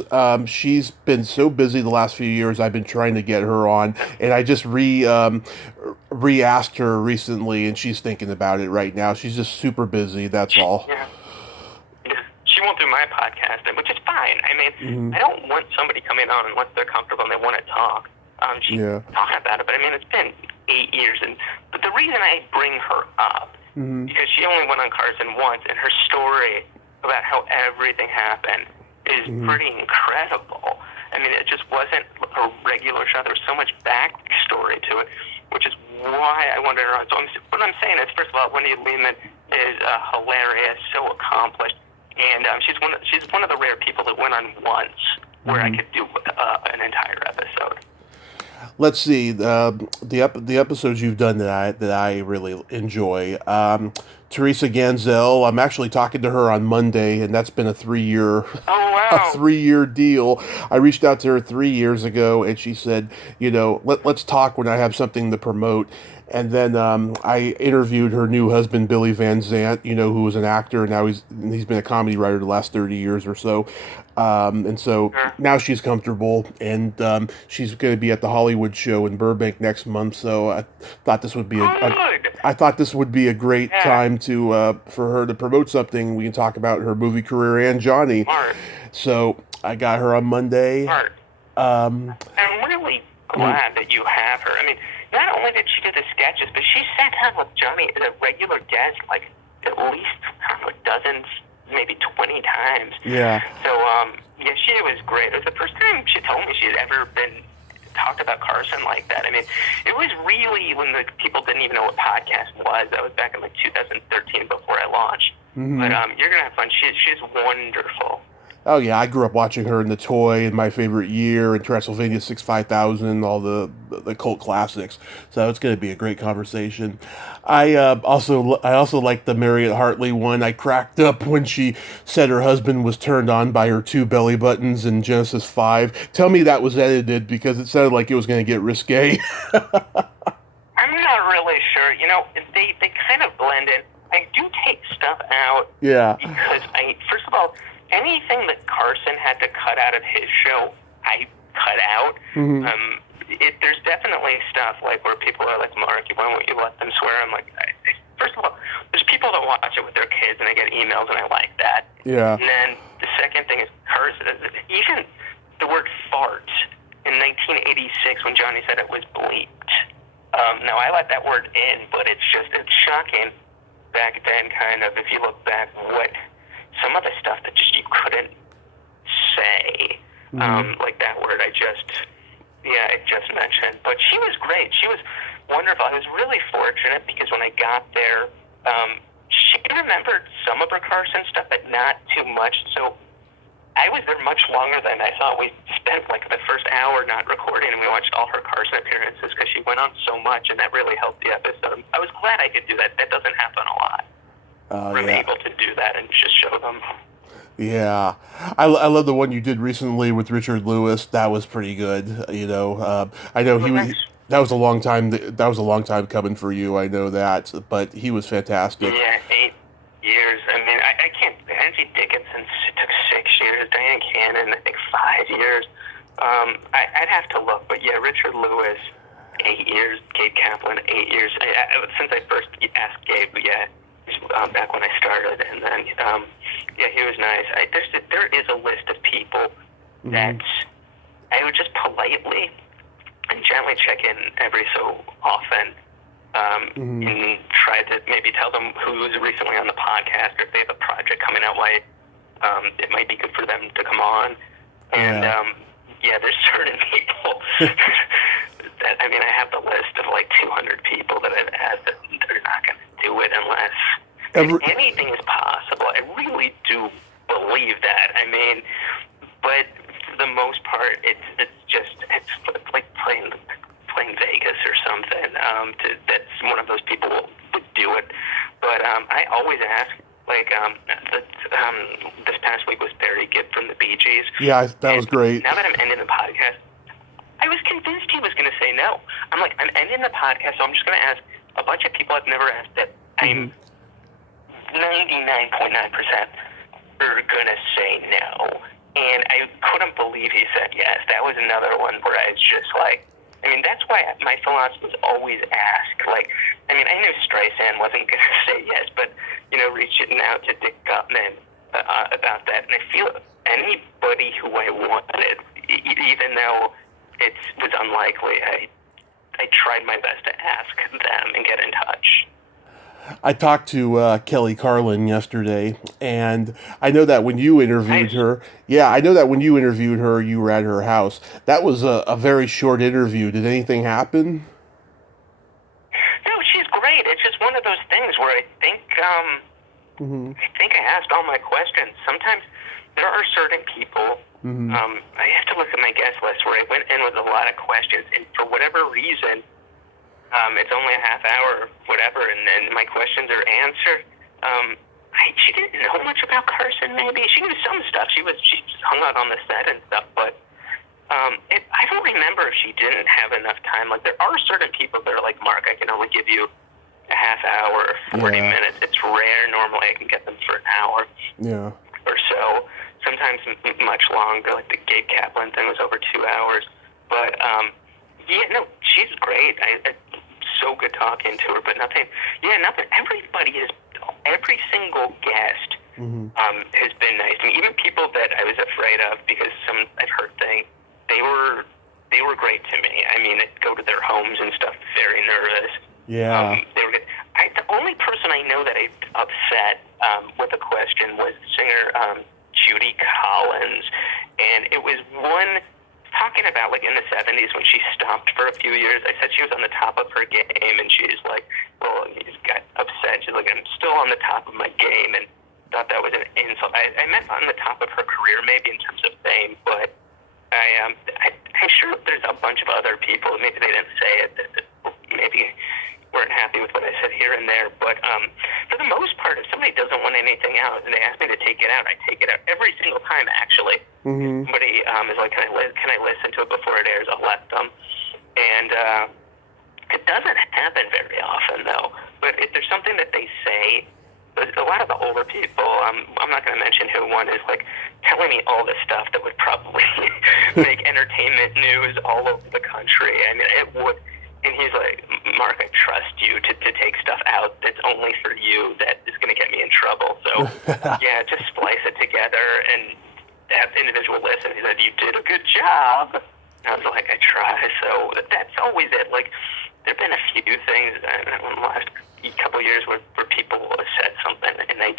She's been so busy the last few years. I've been trying to get her on, and I just re-asked her recently, and she's thinking about it right now. She's just super busy. That's all. Yeah. She won't do my podcast, which is fine. I mean, I don't want somebody coming on unless they're comfortable and they want to talk. She's talking about it, but I mean, it's been 8 years, but the reason I bring her up, because she only went on Carson once, and her story about how everything happened is pretty incredible. I mean, it just wasn't a regular show. There was so much backstory to it, which is why I wanted her on. So what I'm saying is, first of all, Wendy Liebman is hilarious, so accomplished, and she's one of the rare people that went on once where I could do an entire episode. Let's see, the episodes you've done that I really enjoy. Teresa Ganzel, I'm actually talking to her on Monday, and that's been a 3-year deal. I reached out to her 3 years ago, and she said, you know, let's talk when I have something to promote. And then I interviewed her new husband, Billy Van Zandt, you know, who was an actor, and now he's been a comedy writer the last 30 years or so. And so now she's comfortable, and she's going to be at the Hollywood show in Burbank next month. So I thought this would be a great time to for her to promote something. We can talk about her movie career and Johnny. Smart. So I got her on Monday. Smart. I'm really glad that you have her. I mean, not only did she do the sketches, but she sat down with Johnny as a regular guest, like at least, I don't know, dozens, maybe 20 times. Yeah. So, she was great. It was the first time she told me she had ever been talked about Carson like that. I mean, it was really when the people didn't even know what podcast was. That was back in like 2013 before I launched. But you're going to have fun. She's wonderful. Oh, yeah, I grew up watching her in The Toy and My Favorite Year and Transylvania 65000, all the cult classics. So it's going to be a great conversation. I also like the Marriott Hartley one. I cracked up when she said her husband was turned on by her 2 belly buttons in Genesis 5. Tell me that was edited, because it sounded like it was going to get risque. I'm not really sure. You know, they kind of blend in. I do take stuff out. Yeah. Because first of all, anything that Carson had to cut out of his show, I cut out. There's definitely stuff like where people are like, Mark, why won't you let them swear? I'm like, first of all, there's people that watch it with their kids, and I get emails, and I like that. Yeah. And then the second thing is Carson. Even the word fart in 1986, when Johnny said it was bleeped, Now, I let that word in, but it's shocking back then, kind of, if you look back, what some of the stuff that just you couldn't say, like that word I just mentioned. But she was great. She was wonderful. I was really fortunate because when I got there, she remembered some of her Carson stuff, but not too much. So I was there much longer than I thought. We spent like the first hour not recording, and we watched all her Carson appearances because she went on so much, and that really helped the episode. I was glad I could do that. That doesn't happen a lot. I'm able to do that and just show them. Yeah, I love the one you did recently with Richard Lewis. That was pretty good. You know, I know that was a long time. That was a long time coming for you. I know that, but he was fantastic. Yeah, 8 years. I mean, I can't. Angie Dickinson took 6 years. Diane Cannon, I think 5 years. I'd have to look, but yeah, Richard Lewis, 8 years. Gabe Kaplan, 8 years. Since I first asked Gabe, back when I started, and then he was nice. There is a list of people that I would just politely and gently check in every so often, and try to maybe tell them who's recently on the podcast, or if they have a project coming out, why it might be good for them to come on. And there's certain people that, I mean, I have the list of like 200 people that I've asked that they're not going to do it unless anything is possible. I really do believe that. I mean, but for the most part, it's like playing Vegas or something. That's one of those people would do it. But I always ask. Like this past week was Barry Gibb from the Bee Gees. Yeah, that was great. Now that I'm ending the podcast, I was convinced he was going to say no. I'm like, I'm ending the podcast, so I'm just going to ask a bunch of people I've never asked that I'm 99.9% are going to say no. And I couldn't believe he said yes. That was another one where I was just like, I mean, that's why my philosophy was always ask. Like, I mean, I knew Streisand wasn't going to say yes, but, you know, reaching out to Dick Gutman about that. And I feel anybody who I wanted, even though it was unlikely, I tried my best to ask them and get in touch. I talked to Kelly Carlin yesterday, and I know that when you interviewed her, you were at her house. That was a very short interview. Did anything happen? No, she's great. It's just one of those things where I think I asked all my questions. Sometimes there are certain people. I have to look at my guest list where I went in with a lot of questions, and for whatever reason, it's only a half hour, whatever, and then my questions are answered. She didn't know much about Carson, maybe. She knew some stuff. She just hung out on the set and stuff, but I don't remember if she didn't have enough time. Like, there are certain people that are like, Mark, I can only give you a half hour or 40 minutes. It's rare. Normally I can get them for an hour or so. Sometimes much longer, like the Gabe Kaplan thing was over 2 hours. But, she's great. So good talking to her, but nothing. Every single guest has been nice. I mean, even people that I was afraid of because I've heard things, they were great to me. I mean, I'd go to their homes and stuff, very nervous. Yeah. They were good. The only person I know that I upset with a question was singer Judy Collins, and it was one talking about, like, in the 70s when she stopped for a few years. I said she was on the top of her game, and she's like, well, he got upset. She's like, I'm still on the top of my game, and thought that was an insult. I meant on the top of her career, maybe in terms of fame, but I'm sure there's a bunch of other people, maybe they didn't say it, that maybe weren't happy with what I said here and there, but for the most part, if somebody doesn't want anything out and they ask me to take it out, I take it out every single time, actually. Somebody is like, can I listen to it before it airs? I'll let them. And it doesn't happen very often, though. But if there's something that they say, a lot of the older people, I'm not going to mention who one is, like, telling me all this stuff that would probably make entertainment news all over the country. I mean, it would. And he's like, Mark, I trust you to take stuff out that's only for you that is going to get me in trouble. So, just splice it together and have the individual listen. He said, you did a good job. And I was like, I try. So that's always it. Like, there've been a few things in the last couple of years where people have said something, and I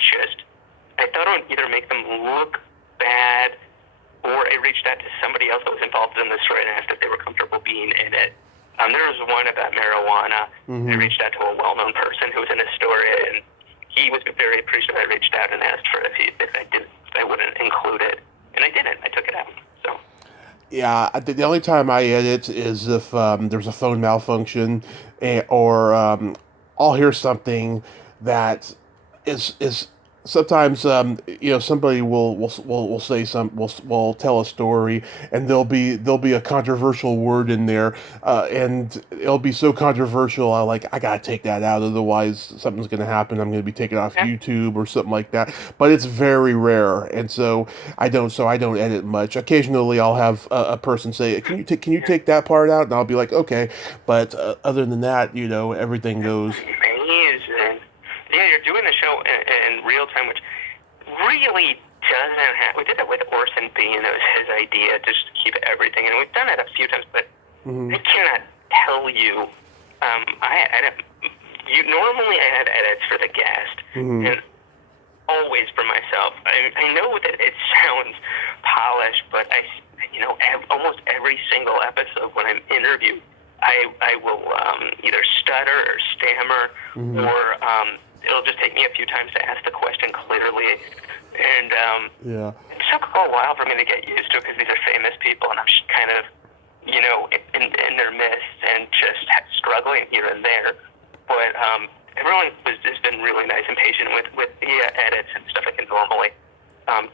thought it would either make them look bad, or I reached out to somebody else that was involved in the story and asked if they were comfortable being in it. There was one about marijuana. I reached out to a well-known person who was in a story, and he was very appreciative. I reached out and asked for if I wouldn't include it, and I didn't. I took it out. So. Yeah, the only time I edit is if there's a phone malfunction, or I'll hear something that is sometimes somebody will say will tell a story, and there'll be a controversial word in there, and it'll be so controversial I gotta take that out, otherwise something's gonna happen. I'm gonna be taken off YouTube or something like that. But it's very rare, and so I don't edit much. Occasionally I'll have a person say, can you take that part out, and I'll be like, okay. But other than that, everything goes. Amazing. Yeah, you're doing the show in real time, which really doesn't happen. We did that with Orson Bean. It was his idea just to keep everything. And we've done it a few times, but I cannot tell you. Normally I had edits for the guest, and always for myself. I know that it sounds polished, but almost every single episode when I'm interviewed, I will either stutter or stammer, or it'll just take me a few times to ask the question clearly. And it took a while for me to get used to it because these are famous people, and I'm just kind of, in their midst and just struggling here and there. But everyone has been really nice and patient with the edits and stuff. I can normally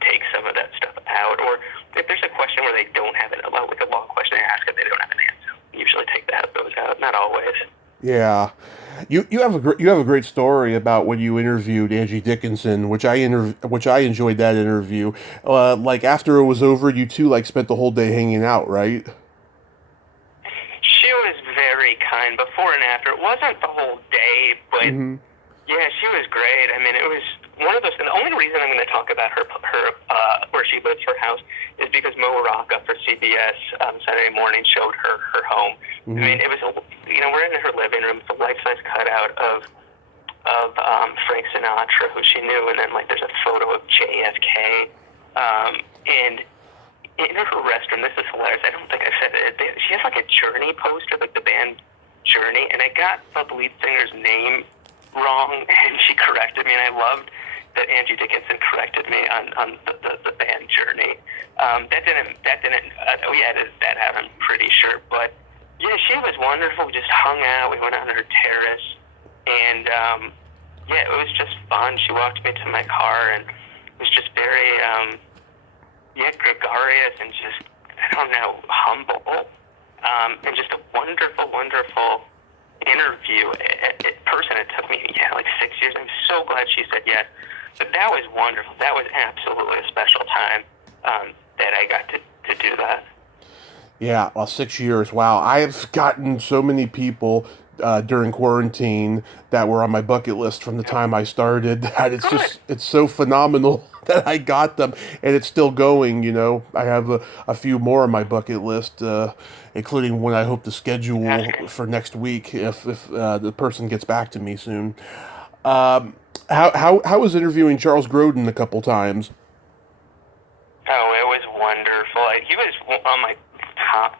take some of that stuff out. Or if there's a question where they don't have it, like a long question I ask it, they don't have an answer. Usually take those out. Not always. Yeah, you have a great story about when you interviewed Angie Dickinson, which I enjoyed that interview. After it was over, you two spent the whole day hanging out, right? She was very kind before and after. It wasn't the whole day, but yeah, she was great. I mean, it was one of those. And the only reason I'm going to talk about her where she lives, her house, is because Mo Rocca for CBS Saturday morning showed her home. I mean, it was we're in her living room. It's a life-size cutout of Frank Sinatra, who she knew, and then there's a photo of JFK. And in her restroom, this is hilarious. I don't think I said it. She has a Journey poster, the band Journey, and I got the lead singer's name wrong, and she corrected me, and I loved that Angie Dickinson corrected me on the band Journey. That didn't we edited that out, I'm pretty sure, but yeah, she was wonderful. We just hung out. We went out on her terrace, and it was just fun. She walked me to my car, and it was just very gregarious and just, I don't know, humble, and just a wonderful, wonderful interview. Person, it took me 6 years. I'm so glad she said yes. But that was wonderful. That was absolutely a special time that I got to do that. Yeah, well, 6 years. Wow, I've gotten so many people during quarantine that were on my bucket list from the time I started. That it's so phenomenal that I got them, and it's still going. I have a few more on my bucket list, including one I hope to schedule for next week if the person gets back to me soon. How was interviewing Charles Grodin a couple times? Oh, it was wonderful. He was on my top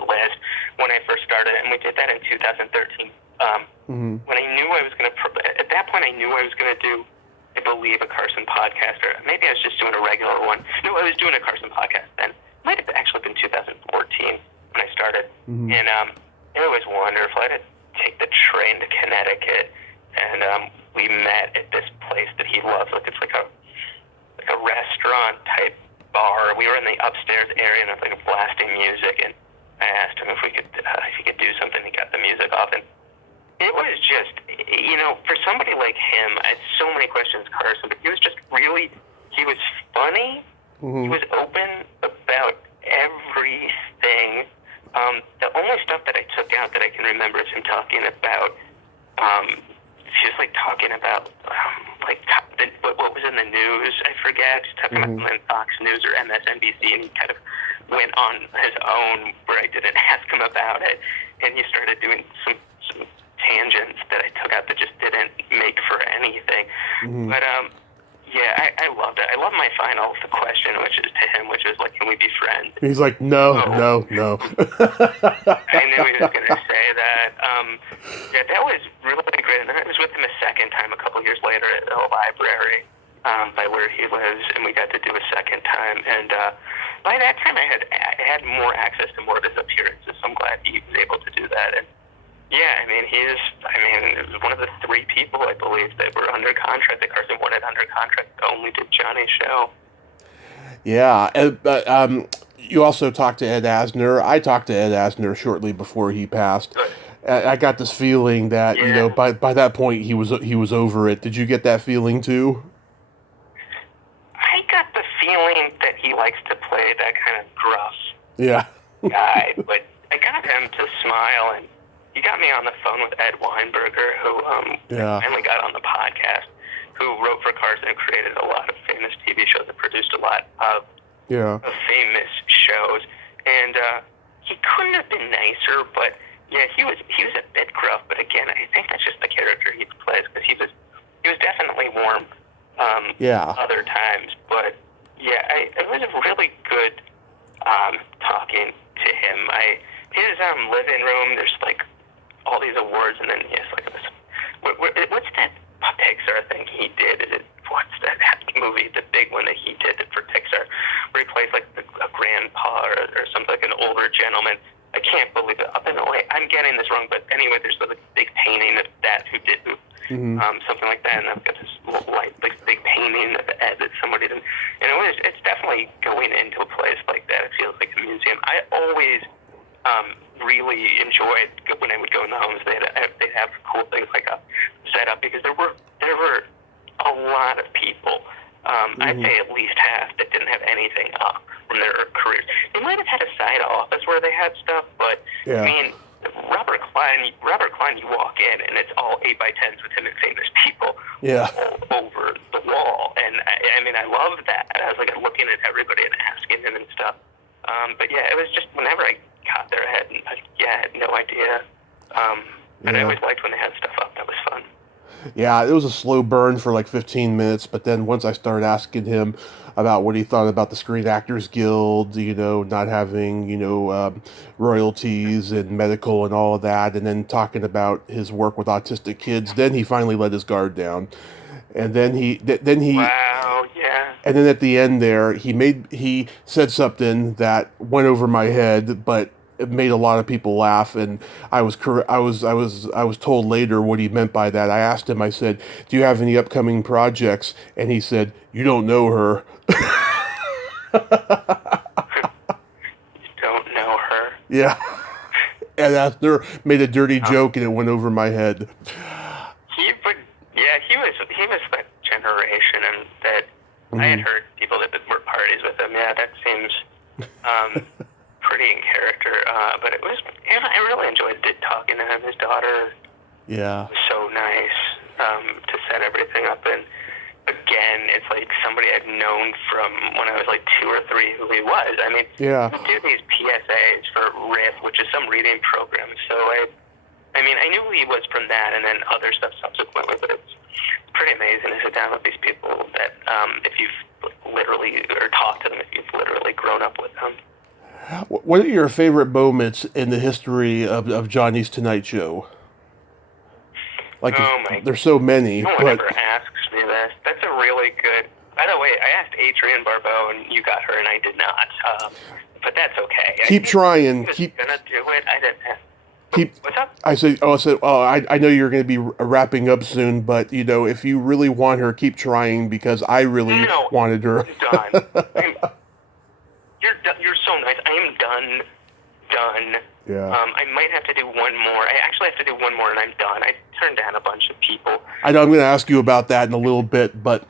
list when I first started, and we did that in 2013. When I knew I was going to, at that point I knew I was going to do, I believe, a Carson podcast, or maybe I was just doing a regular one. No, I was doing a Carson podcast then. It might have actually been 2014 when I started, and it was wonderful. I had to take the train to Connecticut, and we met at this place that he loves. It's like a restaurant type bar. We were in the upstairs area, and it was blasting music, and I asked him if he could do something. He got the music off, and it was just, for somebody like him, I had so many questions, Carson, but he was just really, he was funny. He was open about everything. The only stuff that I took out that I can remember is him talking about, he was talking about, what was in the news, I forget, talking about Fox News or MSNBC, and he kind of went on his own where I didn't ask him about it. and he started doing some tangents that I took out that just didn't make for anything. Mm-hmm. But yeah, I loved it. I love my final question, which is to him, which is like, "Can we be friends?" He's like, no. I knew he was going to say that. Yeah, that was really great. And I was with him a second time a couple years later at the library by where he lives, and we got to do a second time. And by that time, I had more access to more of his appearances, so I'm glad he was able to do that. And yeah, he was one of the 3 people, I believe, that were under contract, that Carson wanted under contract to only do Johnny's show. Yeah, you also talked to Ed Asner. I talked to Ed Asner shortly before he passed. Good. I got this feeling that, Yeah. by that point he was over it. Did you get that feeling too? I got the feeling that he likes to play that kind of gruff guy, but I got him to smile, and he got me on the phone with Ed Weinberger, who finally got on the podcast, who wrote for Carson and created a lot of famous TV shows and produced a lot of famous shows. And he couldn't have been nicer, but yeah, he was a bit gruff. But again, I think that's just the character he plays, because he was definitely warm other times. But yeah, it was a really good talking to him. His living room, there's like all these awards, and then he has like this. What's that Pixar thing he did? What's that movie, the big one that he did for Pixar, where he plays like a grandpa or something, like an older gentleman? I can't believe it. Up in the way, I'm getting this wrong, but anyway, there's like a big painting of that who did something like that, and I've got this big painting of Ed that somebody did, and it's definitely going into a place like that. It feels like a museum. I always really enjoyed when I would go in the homes. They'd have cool things like a setup, because there were a lot of people. I'd say at least half that didn't have anything up from their careers. They might have had a side office where they had stuff, but Robert Klein, you walk in and it's all 8x10s with him and famous people all over the wall. And I love that. I was like looking at everybody and asking him and stuff. But yeah, it was just whenever I got there, I had no idea. But I always liked when they had stuff up. That was fun. Yeah, it was a slow burn for like 15 minutes, but then once I started asking him about what he thought about the Screen Actors Guild, not having, royalties and medical and all of that, and then talking about his work with autistic kids, then he finally let his guard down. And then wow, yeah. And then at the end there, he said something that went over my head, but it made a lot of people laugh, and I was told later what he meant by that. I asked him, I said, "Do you have any upcoming projects?" And he said, "You don't know her." You don't know her. Yeah. And Asner made a dirty joke, and it went over my head. He was that generation, and that I had heard people that were parties with him. Yeah, that seems pretty in character. But it was, I really enjoyed talking to him. His daughter was so nice to set everything up. And again, it's like somebody I've known from when I was like 2 or 3 who he was. We do these PSAs for RIF, which is some reading program. So I knew he was from that, and then other stuff subsequently, but it's pretty amazing to sit down with these people that if you've literally, or talked to them if you've literally grown up with them. What are your favorite moments in the history of Johnny's Tonight Show? There's so many. No one ever asks me this. That's a really good... By the way, I asked Adrienne Barbeau, and you got her, and I did not. But that's okay. Keep trying. Keep gonna do it. I didn't have... What's up? I said, I know you're going to be wrapping up soon, but, if you really want her, keep trying, because I really wanted her. I'm done. You're so nice. I am done. Yeah. I might have to do one more. I actually have to do one more, and I'm done. I turned down a bunch of people. I know I'm going to ask you about that in a little bit, but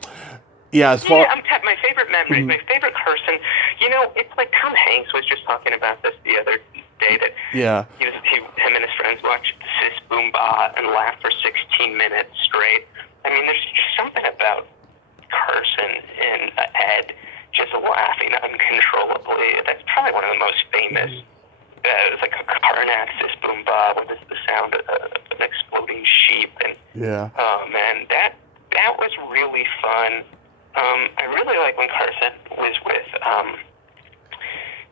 yeah, my favorite memory, my favorite Carson. It's like Tom Hanks was just talking about this the other day, that him and his friends watched Sis Boom Ba and laughed for 16 minutes straight. There's just something about Carson and Ed just laughing uncontrollably. That's probably one of the most famous. It was like a Karnak, Fist Boom Bob, with the sound of an exploding sheep, and oh man, that was really fun. I really like when Carson was with.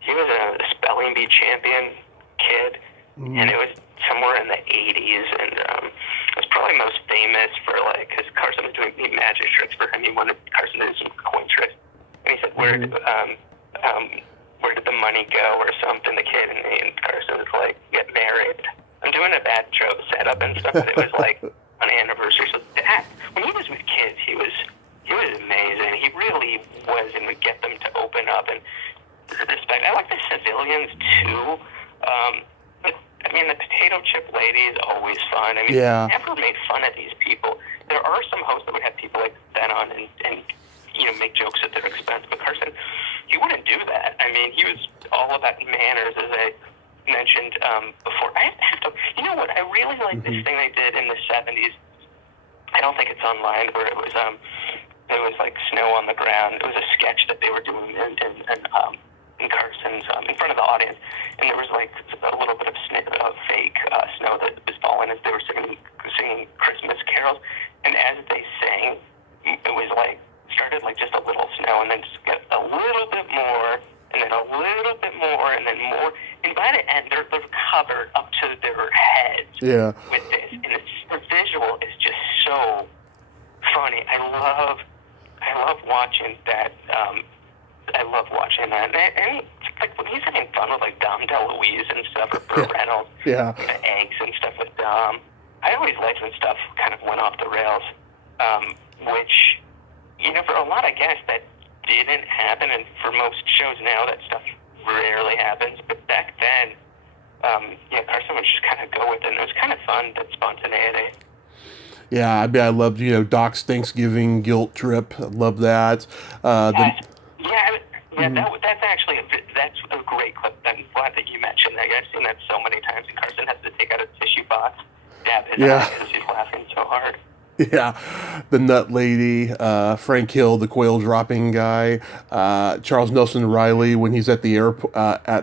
He was a spelling bee champion kid, and it was somewhere in the 80s, and it was probably most famous for, like, because Carson was doing magic tricks for him. He wanted Carson to do some coin tricks, and he said, where did the money go, or something, the kid, and Carson was like, get married. I'm doing a bad joke setup and stuff, but it was like an anniversary. So that, when he was with kids, he was amazing. He really was, and would get them to open up and respect. I like the civilians too. I mean, the potato chip lady is always fun. I mean, never made fun of these people. There are some hosts that would have people like that on and make jokes at their expense, but Carson, he wouldn't do that. I mean, he was all about manners, as I mentioned before. I have to, you know what? I really like this thing they did in the 70s. I don't think it's online, where it was like snow on the ground. It was a sketch that they were doing in Carson's in front of the audience, and there was like a little bit of fake snow that was falling as they were singing Christmas carols, and as they sang, it was like started like just a little snow, and then just get a little bit more, and then a little bit more, and then more, and by the end they're covered up to their heads with this, and the visual is just so funny. I love watching that. I love watching that. And like when he's having fun with like Dom DeLuise and stuff, or Burt Reynolds, the eggs and stuff with Dom. I always liked when stuff kind of went off the rails, which, for a lot of guests that didn't happen, and for most shows now that stuff rarely happens. But back then, Carson would just kind of go with it, and it was kind of fun, that spontaneity. Yeah, I mean, I loved, Doc's Thanksgiving guilt trip. I love that. That's actually that's a great clip. I'm glad that you mentioned that. I've seen that so many times, and Carson has to take out a tissue box, dab his eye because he's laughing so hard. Yeah, the nut lady, Frank Hill, the coil dropping guy, Charles Nelson Riley when he's at the airport,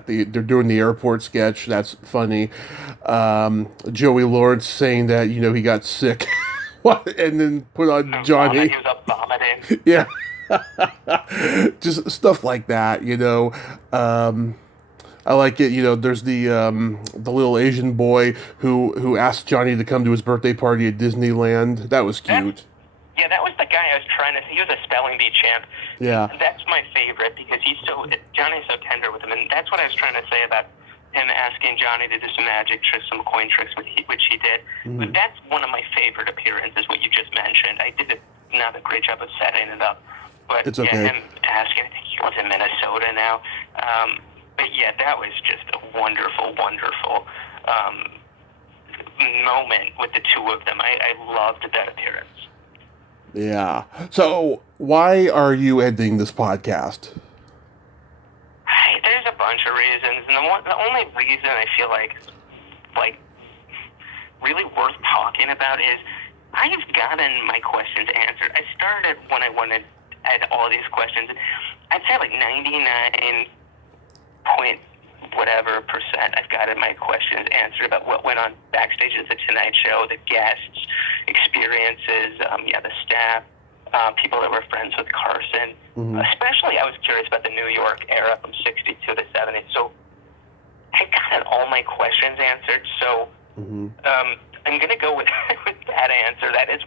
they're doing the airport sketch. That's funny. Joey Lawrence saying that he got sick, and then put on Johnny. He was up vomiting. Yeah. Just stuff like that, I like it. There's the little Asian boy who asked Johnny to come to his birthday party at Disneyland. That was cute. That was the guy I was trying to. He was a spelling bee champ. Yeah, that's my favorite because Johnny's so tender with him, and that's what I was trying to say about him asking Johnny to do some magic tricks, some coin tricks, which he did. But that's one of my favorite appearances. What you just mentioned, I did not a great job of setting it up. But it's okay. Him asking, I think he was in Minnesota now. But that was just a wonderful, wonderful moment with the two of them. I loved that appearance. Yeah. So why are you ending this podcast? There's a bunch of reasons, and the only reason I feel like really worth talking about is I've gotten my questions answered. I started when I had all these questions. I'd say like 99 point whatever percent I've gotten my questions answered about what went on backstage at the Tonight Show, the guests, experiences, the staff, people that were friends with Carson. Especially, I was curious about the New York era from '62 to '70. So I got all my questions answered. So I'm gonna go with that answer. That is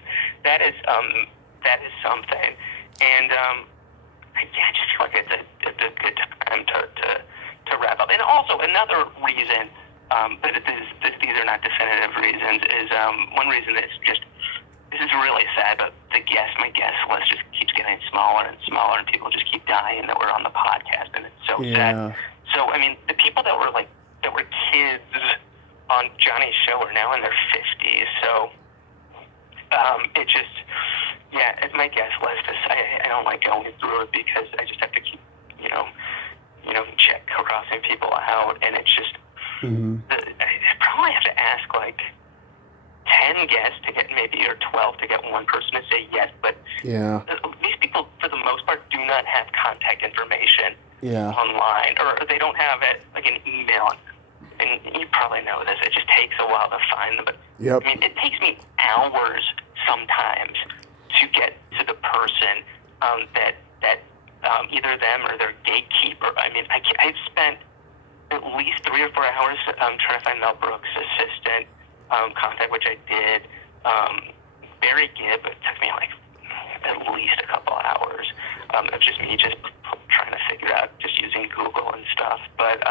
something. And I just feel like it's a good time to wrap up. And also another reason, but these are not definitive reasons, is one reason is just, this is really sad, but my guest list just keeps getting smaller and smaller, and people just keep dying that were on the podcast, and it's so sad. So I mean, the people that were kids on Johnny's show are now in their 50s. So it just. Yeah, it's my guest list. I don't like going through it because I just have to keep, check crossing people out, and it's just, I probably have to ask like 10 guests to get maybe, or 12 to get one person to say yes, but these people, for the most part, do not have contact information online, or they don't have it like an email. And you probably probably know this. It just takes a while to find them. But Yep. I mean, it takes me hours sometimes to get to the person that either them or their gatekeeper. I mean, I've spent at least 3 or 4 hours trying to find Mel Brooks' assistant contact, which I did. Barry Gibb, it took me like at least a couple hours of just me trying to figure out, just using Google and stuff. But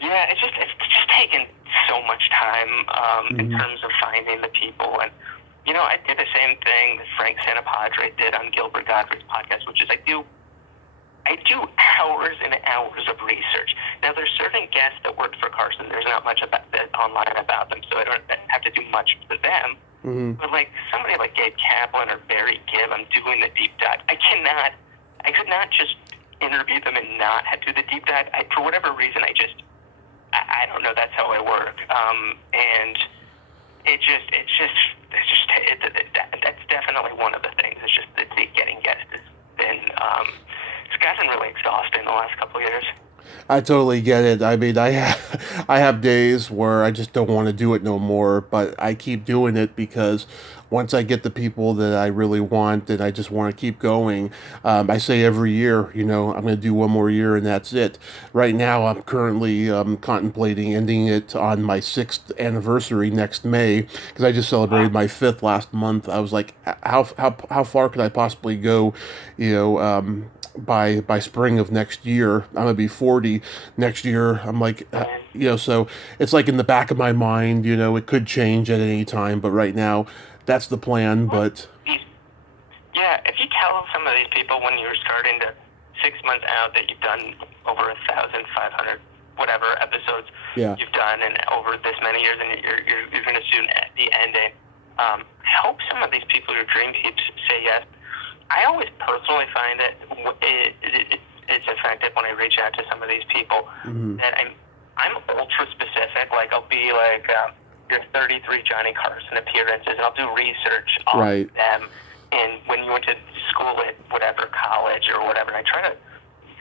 yeah, it's just taken so much time in terms of finding the people. And you know, I did the same thing that Frank Santapadre did on Gilbert Gottfried's podcast, which is I do hours and hours of research. Now, there's certain guests that worked for Carson. There's not much online about them, so I don't have to do much for them. But like somebody like Gabe Kaplan or Barry Gibb, I'm doing the deep dive. I could not just interview them and not do the deep dive. For whatever reason, I don't know. That's how I work. And that's definitely one of the things. It's just the getting guests has been. It's gotten really exhausting the last couple of years. I totally get it. I mean, I have days where I just don't want to do it no more, but I keep doing it because once I get the people that I really want and I just want to keep going, I say every year, you know, I'm going to do one more year and that's it. Right now, I'm currently contemplating ending it on my 6th anniversary next May because I just celebrated my 5th last month. I was like, how far could I possibly go, you know, by spring of next year. I'm gonna be 40 next year. I'm like, you know, so it's like in the back of my mind, you know, it could change at any time, but right now that's the plan. But yeah, if you tell some of these people when you're starting to 6 months out that you've done over 1,500 whatever episodes you've done and over this many years, and you're going to soon be ending, I hope some of these people, your dream peeps, say yes. I always personally find that it's effective when I reach out to some of these people that I'm ultra specific. Like I'll be like, there's 33 Johnny Carson appearances, and I'll do research on them. And when you went to school at whatever college or whatever, I try to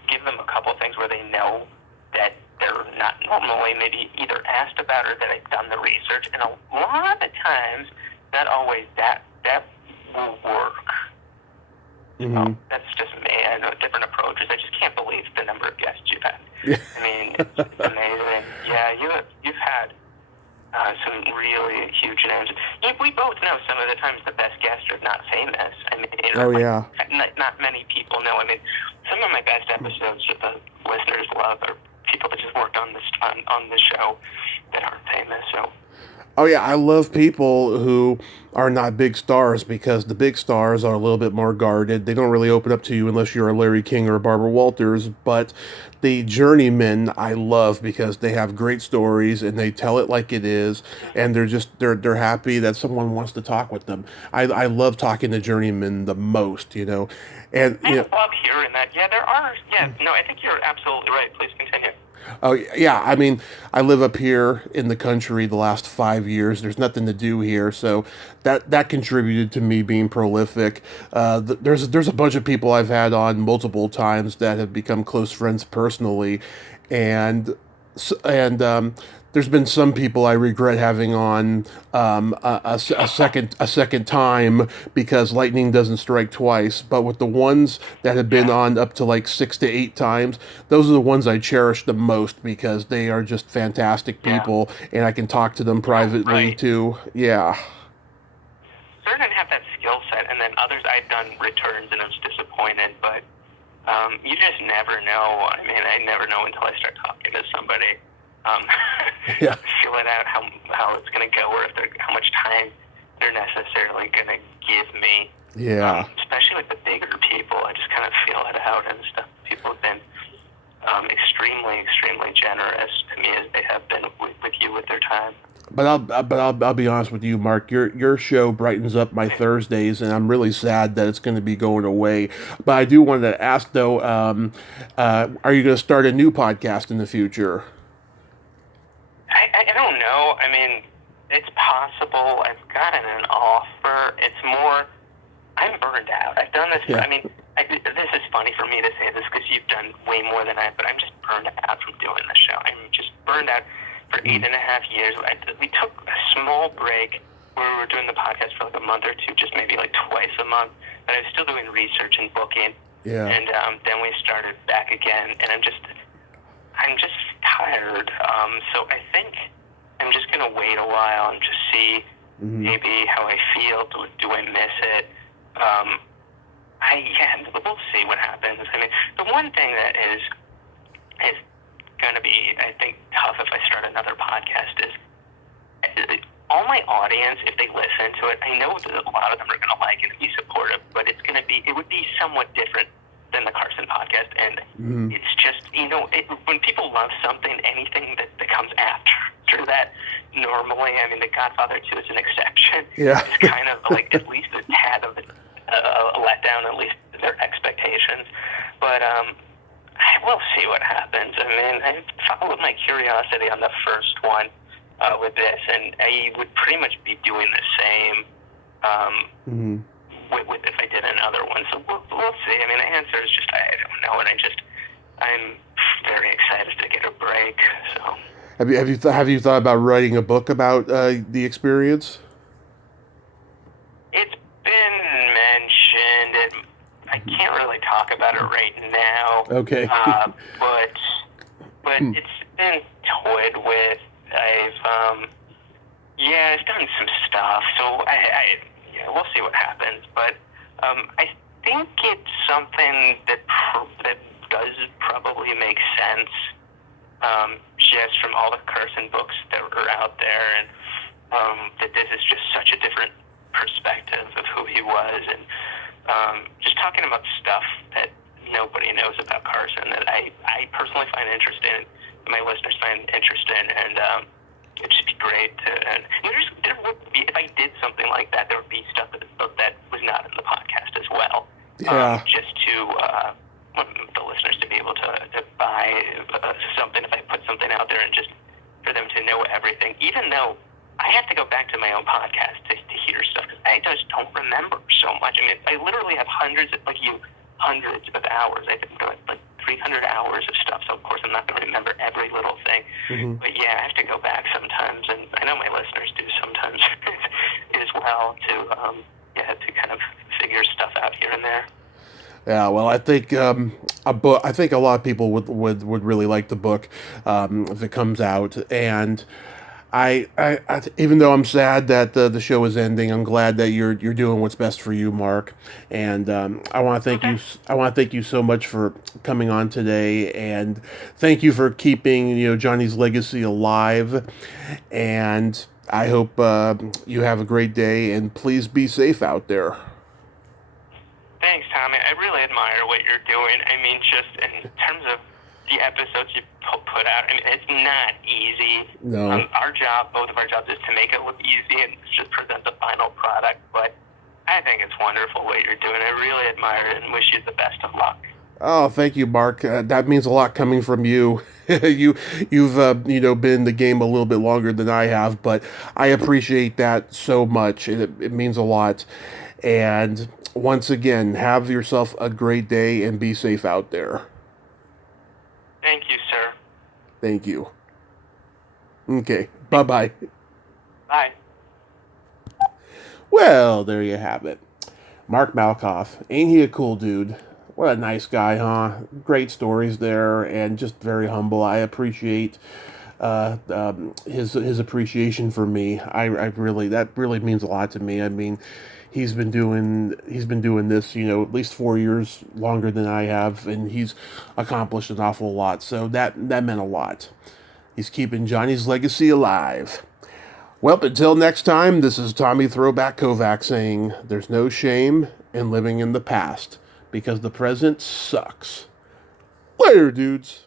give them a couple of things where they know that they're not normally maybe either asked about or that I've done the research. And a lot of times, not always, that will work. So that's just me. I know different approaches. I just can't believe the number of guests you've had. I mean, it's amazing. Yeah, you've had some really huge names. We both know some of the times the best guests are not famous. I mean, not many people know. I mean, some of my best episodes that the listeners love are people that just worked on the show that aren't famous. So. Oh yeah, I love people who are not big stars because the big stars are a little bit more guarded. They don't really open up to you unless you're a Larry King or a Barbara Walters. But the journeymen I love because they have great stories and they tell it like it is, and they're happy that someone wants to talk with them. I love talking to journeymen the most, you know. And I love hearing that. Yeah, there are. Yeah, no, I think you're absolutely right. Please continue. Oh, yeah, I mean, I live up here in the country the last 5 years. There's nothing to do here, so that contributed to me being prolific. There's a bunch of people I've had on multiple times that have become close friends personally, and there's been some people I regret having on a second time because lightning doesn't strike twice. But with the ones that have been on up to like 6 to 8 times, those are the ones I cherish the most because they are just fantastic people, and I can talk to them privately too. Yeah. Certain have that skill set, and then others I've done returns and I was disappointed, but you just never know. I mean, I never know until I start talking to somebody. Feeling out how it's going to go or how much time they're necessarily going to give me. Yeah. Especially with the bigger people, I just kind of feel it out and stuff. People have been extremely, extremely generous to me as they have been with you with their time. But I'll be honest with you, Mark. Your show brightens up my Thursdays, and I'm really sad that it's going to be going away. But I do want to ask though, are you going to start a new podcast in the future? I don't know. I mean, it's possible. I've gotten an offer. It's more, I'm burned out. I've done this. I mean, this is funny for me to say this because you've done way more than I have, but I'm just burned out from doing the show. I'm just burned out for 8.5 years. We took a small break where we were doing the podcast for like a month or two, just maybe like twice a month. But I was still doing research and booking. Yeah. And then we started back again, and I'm just tired. So I think I'm just gonna wait a while and just see maybe how I feel. Do I miss it? We'll see what happens. I mean, the one thing that is going to be, I think, tough if I start another podcast is all my audience, if they listen to it, I know that a lot of them are going to like it and be supportive, but it would be somewhat different than the Carson Podcast, and it's just, when people love something, anything that comes after that, normally, I mean, The Godfather 2 is an exception. Yeah. It's kind of like at least a tad of a letdown, at least their expectations, but we'll see what happens. I mean, I followed my curiosity on the first one with this, and I would pretty much be doing the same with if I did another one. So we'll see. I mean, the answer is just I don't know, and I'm very excited to get a break. So have you thought about writing a book about the experience? It's been mentioned. I can't really talk about it right now. Okay. But it's been toyed with. I've done some stuff, so we'll see what happens. But I think it's something that does probably make sense, just from all the Carson books that are out there, and that this is just such a different perspective of who he was, and just talking about stuff that nobody knows about Carson that I personally find interesting, and my listeners find interesting, and it'd just be great to. And there would be, if I did something like that, there would be stuff that was not in the podcast as well. Yeah. Just to the listeners to be able to buy something if I put something out there, and just for them to know everything, even though I have to go back to my own podcast to hear stuff, because I just don't remember so much. I mean, I literally have hundreds of hours. I think like 300 hours of stuff, so of course I'm not going to remember every little thing. But yeah, I have to go back sometimes, and I know my listeners do sometimes as well, to kind of figure stuff out here and there. Yeah, well, I think I think a lot of people would really like the book if it comes out, and I even though I'm sad that the show is ending, I'm glad that you're doing what's best for you, Mark. And I want to thank you. I want to thank you so much for coming on today, and thank you for keeping Johnny's legacy alive. And I hope you have a great day, and please be safe out there. Thanks, Tommy. I really admire what you're doing. I mean, just in terms of the episodes you put out, I mean, it's not easy. No. Both of our jobs is to make it look easy and just present the final product, but I think it's wonderful what you're doing. I really admire it and wish you the best of luck. Oh, thank you, Mark. That means a lot coming from you. You've been in the game a little bit longer than I have, but I appreciate that so much. It means a lot. And once again, have yourself a great day and be safe out there. Thank you, sir. Thank you. Okay, bye-bye. Bye. Well, there you have it. Mark Malkoff. Ain't he a cool dude? What a nice guy, huh? Great stories there, and just very humble. I appreciate his appreciation for me. That really means a lot to me. I mean, he's been doing this, at least 4 years longer than I have, and he's accomplished an awful lot. So that meant a lot. He's keeping Johnny's legacy alive. Well, until next time, this is Tommy Throwback Kovac saying, there's no shame in living in the past, because the present sucks. Later, dudes.